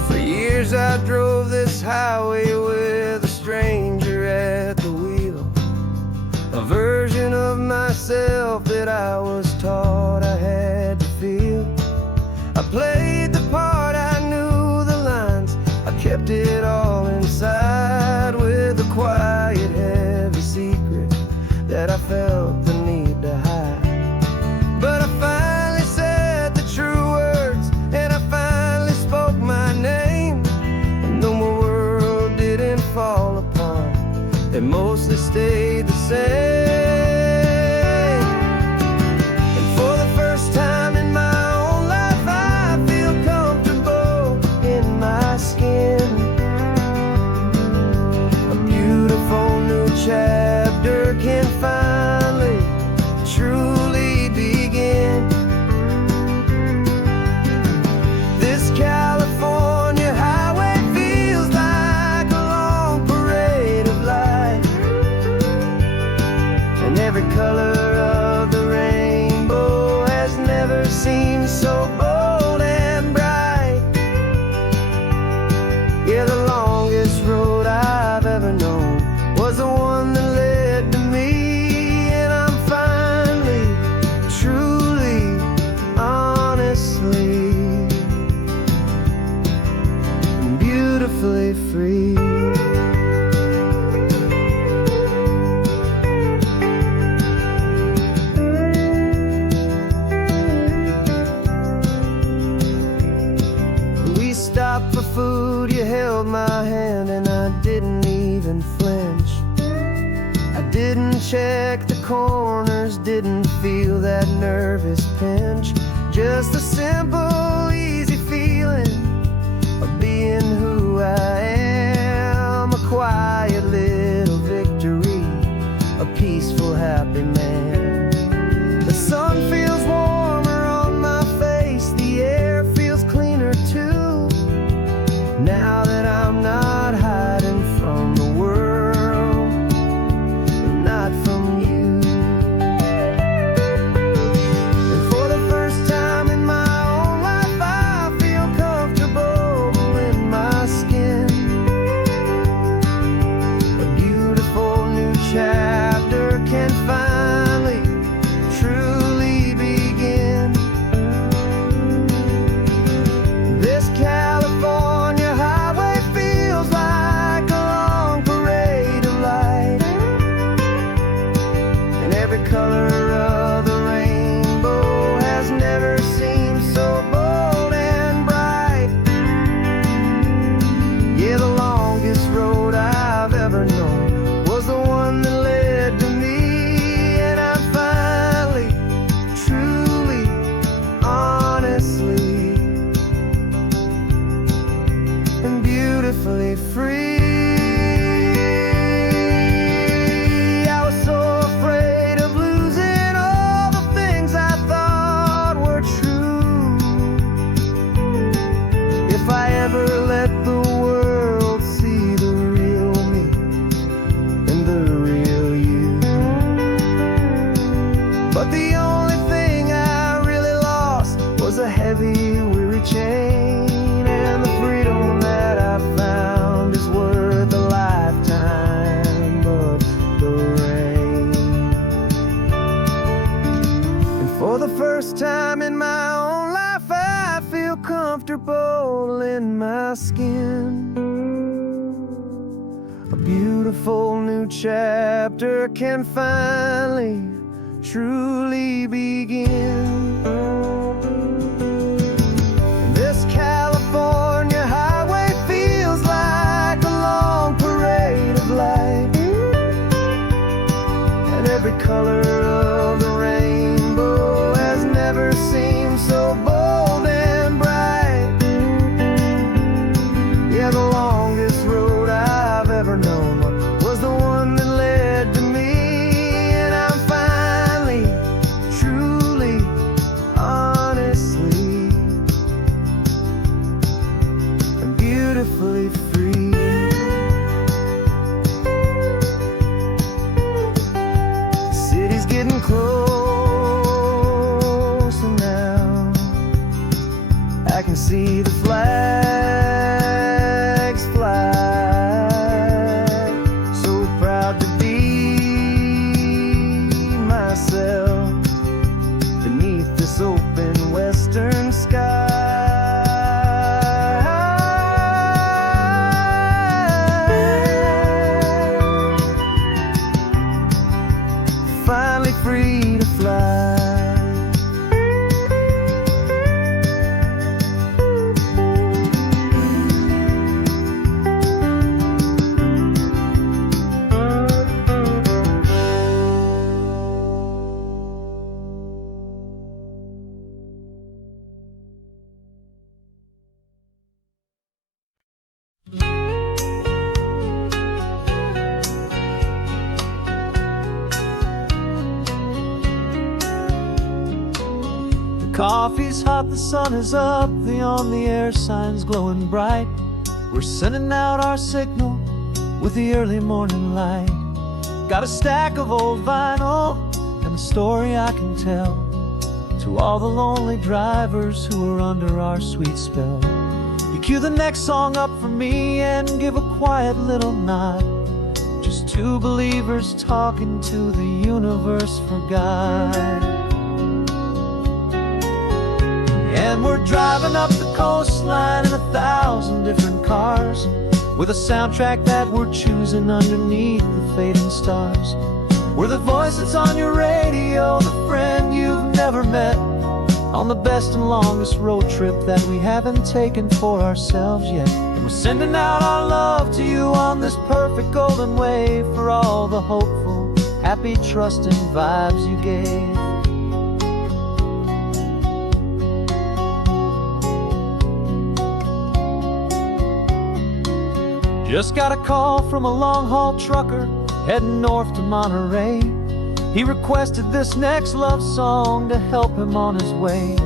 For years I drove this highway with a stranger at the wheel, a version of myself that I was taught I had to feel. I played the part, I knew the lines, I kept it all inside with a quiet, heavy secret that I felt the need to hide. But I finally said the true words, and I finally spoke my name. And though my world didn't fall apart, it mostly stayed the same. And for the first time in my own life, I feel comfortable in my skin. A beautiful new chapter can finally truly begin. This California highway feels like a long parade of light, and every color of the rainbow has never seemed so bold and bright. Yeah, the longest road I've ever known was the one that led to me, and I'm finally, truly, honestly, and beautifully free. We stopped for food, you held my hand, and I didn't even flinch. I didn't check the corners, didn't feel that nervous pinch. Just a simple, easy feeling of being who I am. A quiet little victory, a peaceful, happy man. The sun feels warmer on my face, the air feels cleaner too. Now that I'm not hiding from the world, and not from you. And for the first time in my own life, I feel comfortable in my skin. every color of the rainbow has never seemed so bold and bright. Yeah, the longest road I've ever known was the one that led to me, and I'm finally, truly, honestly, and beautifully free. But the only thing I really lost was a heavy, weary chain, and the freedom that I found is worth a lifetime of the rain. And for the first time in my own life, I feel comfortable in my skin. A beautiful new chapter can finally truly begin. This California highway feels like a long parade of light, and every color of the rainbow has never seemed so bold and bright. Yeah, the longest road I've ever known was the one that led to me. Beautifully free. The city's getting closer now. I can see the flags fly. So proud to be myself beneath this open western sky. Finally free to fly. Coffee's hot, the sun is up, the on-the-air sign's glowing bright. We're sending out our signal with the early morning light. Got a stack of old vinyl and a story I can tell to all the lonely drivers who are under our sweet spell. You cue the next song up for me and give a quiet little nod. Just two believers talking to the universe for God. And we're driving up the coastline in 1,000 different cars, with a soundtrack that we're choosing underneath the fading stars. We're the voice that's on your radio, the friend you've never met, on the best and longest road trip that we haven't taken for ourselves yet. And we're sending out our love to you on this perfect golden wave for all the hopeful, happy, trusting vibes you gave. Just got a call from a long-haul trucker heading north to Monterey. He requested this next love song to help him on his way.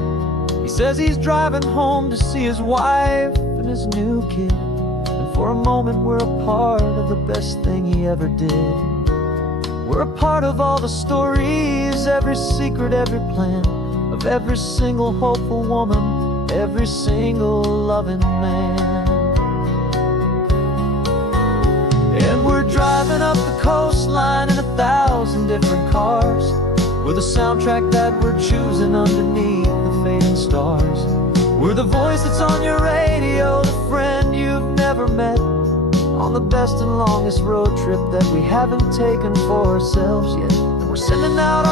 He says he's driving home to see his wife and his new kid, and for a moment we're a part of the best thing he ever did. We're a part of all the stories, every secret, every plan, of every single hopeful woman, every single loving man. And we're driving up the coastline in 1,000 different cars, with a soundtrack that we're choosing underneath the fading stars. We're the voice that's on your radio, the friend you've never met, on the best and longest road trip that we haven't taken for ourselves yet. And we're sending out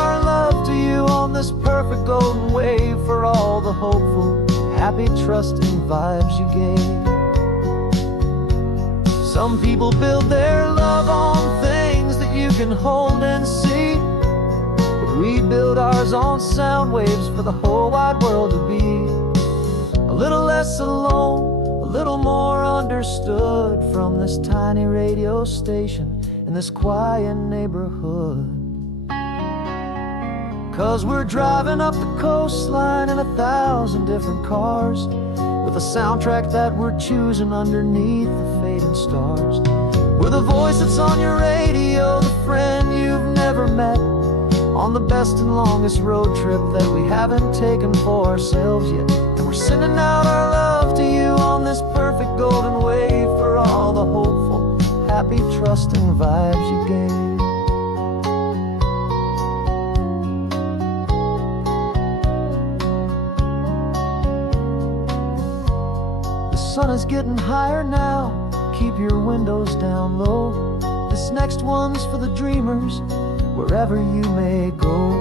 for all the hopeful, happy, trusting vibes you gave. Some people build their love on things that you can hold and see, but we build ours on sound waves for the whole wide world to be a little less alone, a little more understood from this tiny radio station in this quiet neighborhood. 'Cause we're driving up the coastline in 1,000 different cars, with a soundtrack that we're choosing underneath the fading stars. We're the voice that's on your radio, the friend you've never met, on the best and longest road trip that we haven't taken for ourselves yet. And we're sending out our love to you on this perfect golden wave for all the hopeful, happy, trusting vibes you gave. The sun is getting higher now, keep your windows down low. This next one's for the dreamers, wherever you may go.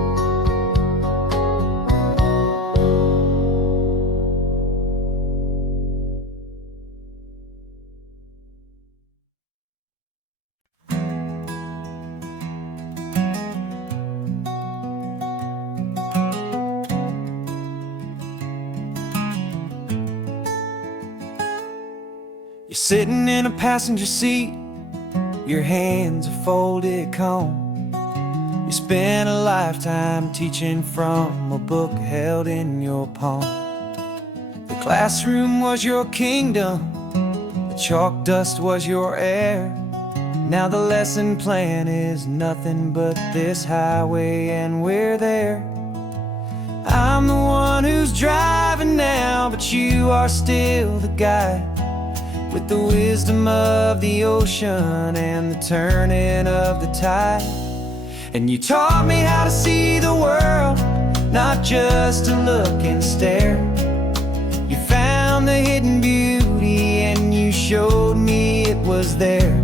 You're sitting in a passenger seat, your hands are folded calm. You spent a lifetime teaching from a book held in your palm. The classroom was your kingdom, the chalk dust was your air. Now the lesson plan is nothing but this highway, and we're there. I'm the one who's driving now, but you are still the guide, with the wisdom of the ocean and the turning of the tide. And you taught me how to see the world, not just to look and stare. You found the hidden beauty and you showed me it was there.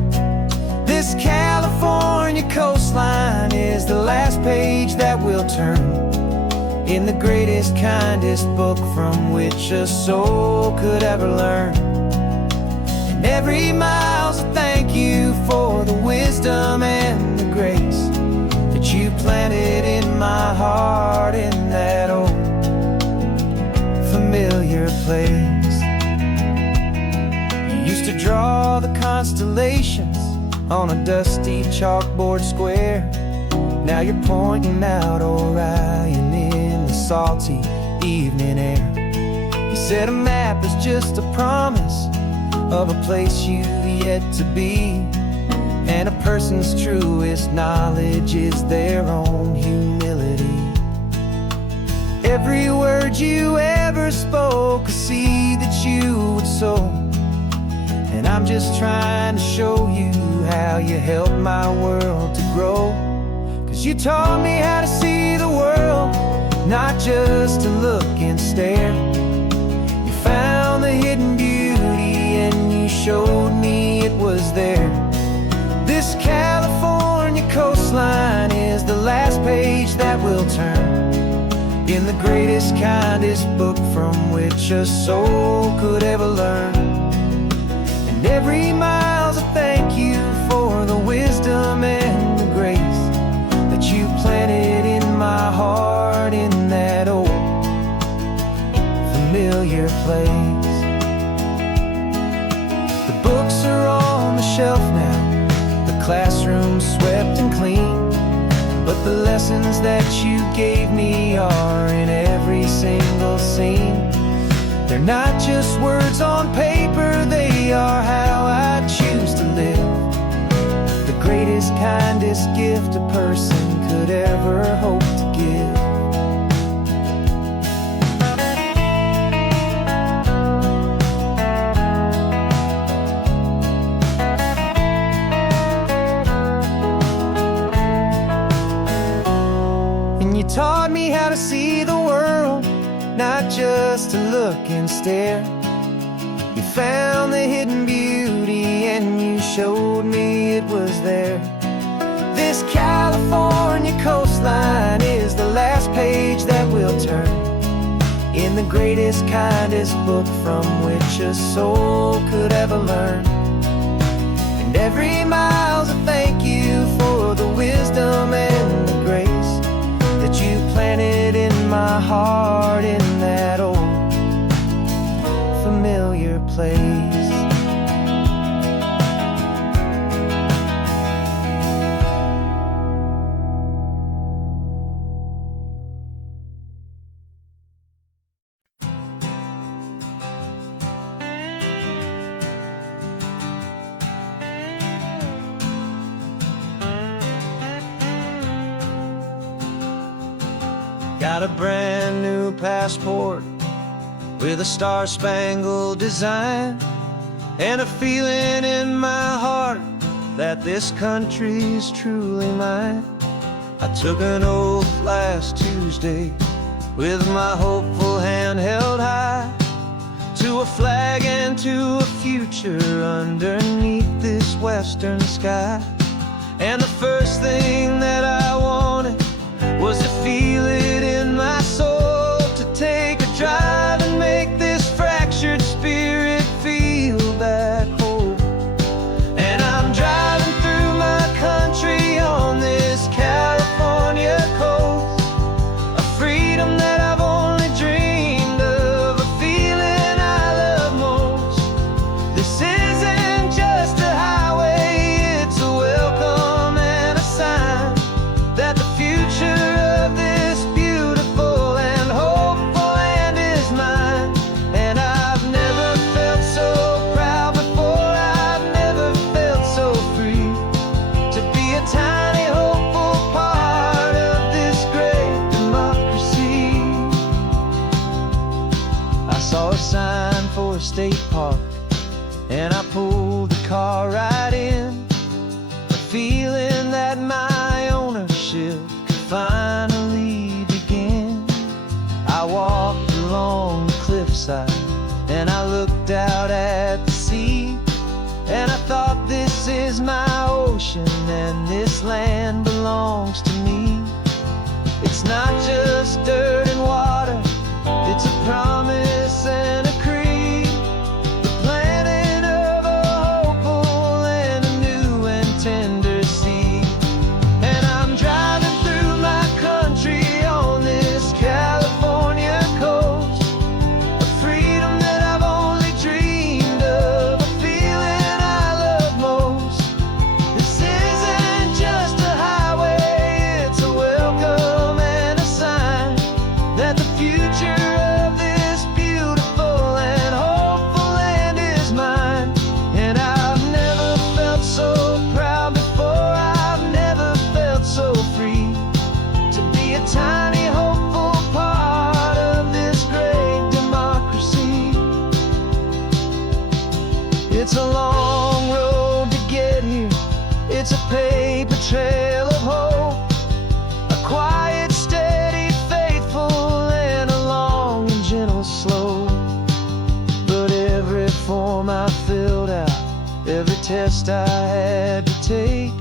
This California coastline is the last page that we'll turn in the greatest, kindest book from which a soul could ever learn. And every mile's a thank you for the wisdom and the grace that you planted in my heart in that old familiar place. You used to draw the constellations on a dusty chalkboard square. Now you're pointing out Orion in the salty evening air. You said a map is just a promise of a place you've yet to be, and a person's truest knowledge is their own humility. Every word you ever spoke, a seed that you would sow, and I'm just trying to show you how you helped my world to grow. 'Cause you taught me how to see the world, not just to look and stare. You found the hidden beauty and you showed me it was there. This California coastline is the last page that we'll turn in the greatest, kindest book from which a soul could ever learn. And every mile's a thank you for the wisdom and the grace that you planted in my heart in that old familiar place. The books are on the shelf now, the classroom swept and clean, but the lessons that you gave me are in every single scene. They're not just words on paper, they are how I choose to live. The greatest, kindest gift a person could ever hope to give. And you taught me how to see the world, not just to look and stare. You found the hidden beauty and you showed me it was there. This California coastline is the last page that we'll turn greatest, kindest book from which a soul could ever learn. And every mile's a thank you for the wisdom and the grace that you planted in my heart in that old familiar place. Got a brand new passport with a star-spangled design, and a feeling in my heart that this country's truly mine. I took an oath last Tuesday with my hopeful hand held high, to a flag and to a future underneath this western sky. And the first thing that I wanted was to feel it in my soul, to take a drive and make this fractured spirit feel back home. And I'm driving through my country on this California coast, a freedom that I've only dreamed of, a feeling I love most. This isn't just a highway, it's a welcome and a sign that the future of this beautiful and hopeful land is mine. And I've never felt so proud before, I've never felt so free, to be a tiny hopeful part of this great democracy. I saw a sign for a state park, and I pulled the car right in, a feeling that my ownership could finally begin. I walked along the cliffside and I looked out at the sea, and I thought, this is my ocean and this land belongs to me. It's not just dirt and water, it's a promise and a creed, the planting of a hopeful and a new and tender seed. And I'm driving through my country on this California coast, a freedom that I've only dreamed of, a feeling I love most. This isn't just a highway, it's a welcome and a sign that the future of this beautiful and hopeful land is mine. And I've never felt so proud before, I've never felt so free, to be a tiny hopeful part of this great democracy. It's a long road to get here, it's a paper trail of hope, a quiet, steady, faithful, and a long and gentle slope. But every form I filled out, every test I had to take,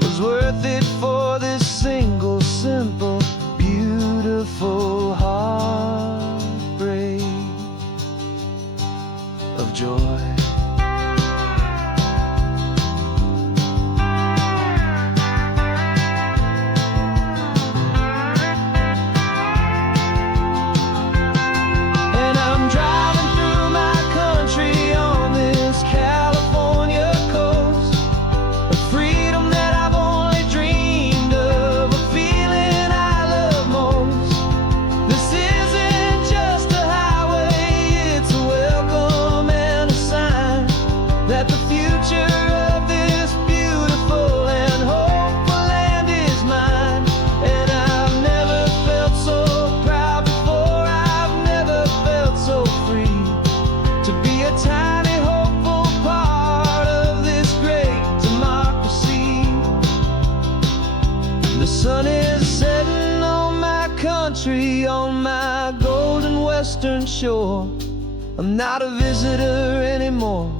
was worth it for this single, simple, beautiful heartbreak of joy. And I'm driving through my country on this California coast, a freedom that I've only dreamed of, a feeling I love most. This isn't just a highway, it's a welcome and a sign that the future of this beautiful and hopeful land is mine. And I've never felt so proud before, I've never felt so free, to be a tiny hopeful part of this great democracy. The sun is setting on my country, on my golden western shore. I'm not a visitor anymore,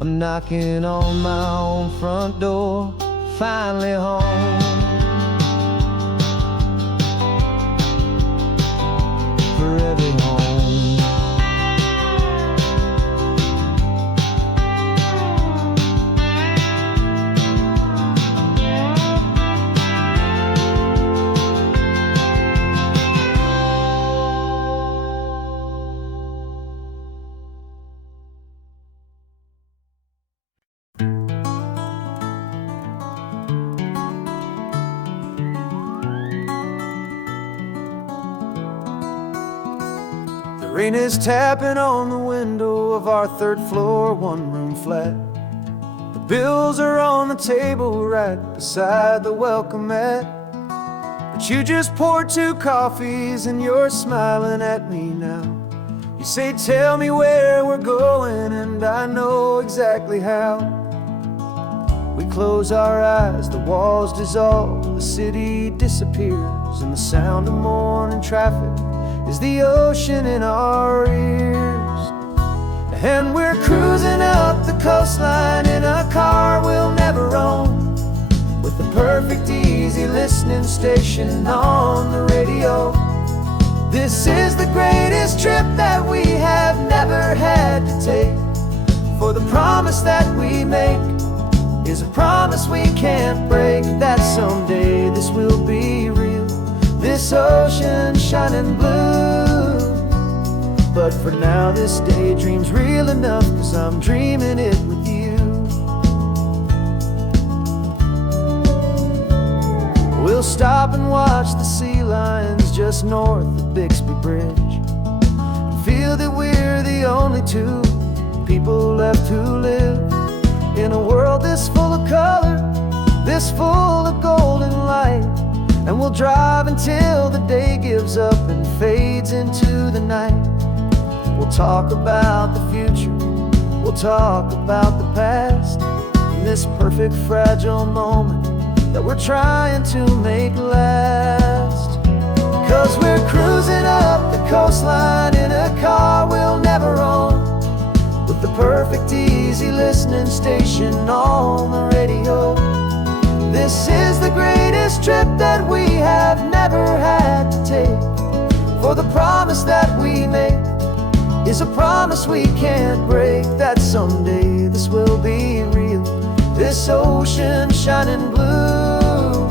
I'm knocking on my own front door, finally home. For every home The rain is tapping on the window of our third floor, one-room flat. The bills are on the table right beside the welcome mat. But you just poured 2 coffees and you're smiling at me now. You say, tell me where we're going, and I know exactly how. We close our eyes, the walls dissolve, the city disappears, and the sound of morning traffic is the ocean in our ears. And we're cruising up the coastline in a car we'll never own, with the perfect easy listening station on the radio. This is the greatest trip that we have never had to take, for the promise that we make is a promise we can't break, that someday this will be real, this ocean shining blue. But for now this daydream's real enough, 'cause I'm dreaming it with you. We'll stop and watch the sea lions just north of Bixby Bridge, and feel that we're the only 2 people left who live in a world this full of color, this full of golden light. And we'll drive until the day gives up and fades into the night. We'll talk about the future, we'll talk about the past, in this perfect fragile moment that we're trying to make last. 'Cause we're cruising up the coastline in a car we'll never own, with the perfect easy listening station on the radio. This is the greatest trip that we have never had to take, for the promise that we make is a promise we can't break, that someday this will be real, this ocean shining blue.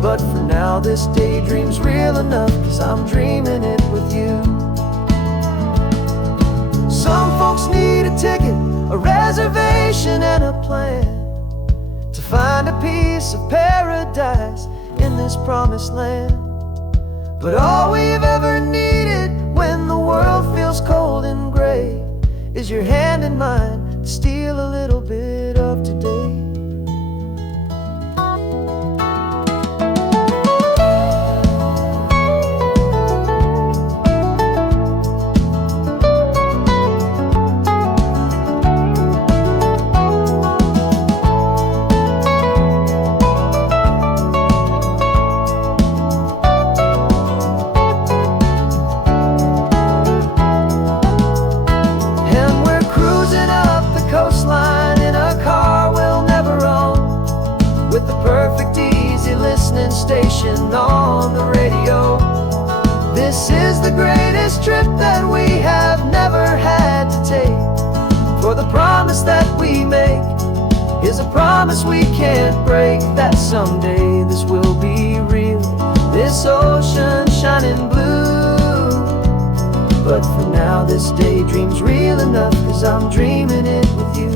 But for now this daydream's real enough, 'cause I'm dreaming it with you. Some folks need a ticket, a reservation and a plan, to find a piece of paradise in this promised land. But all we've ever needed when the world feels cold and gray is your hand in mine to steal a little bit of today. Station on the radio. This is the greatest trip that we have never had to take, for the promise that we make is a promise we can't break, that someday this will be real, this ocean shining blue. But for now this daydream's real enough, 'cause I'm dreaming it with you.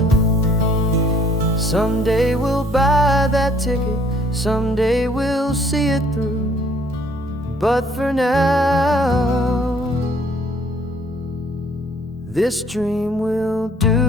Someday we'll buy that ticket, someday we'll see it through. But for now, this dream will do.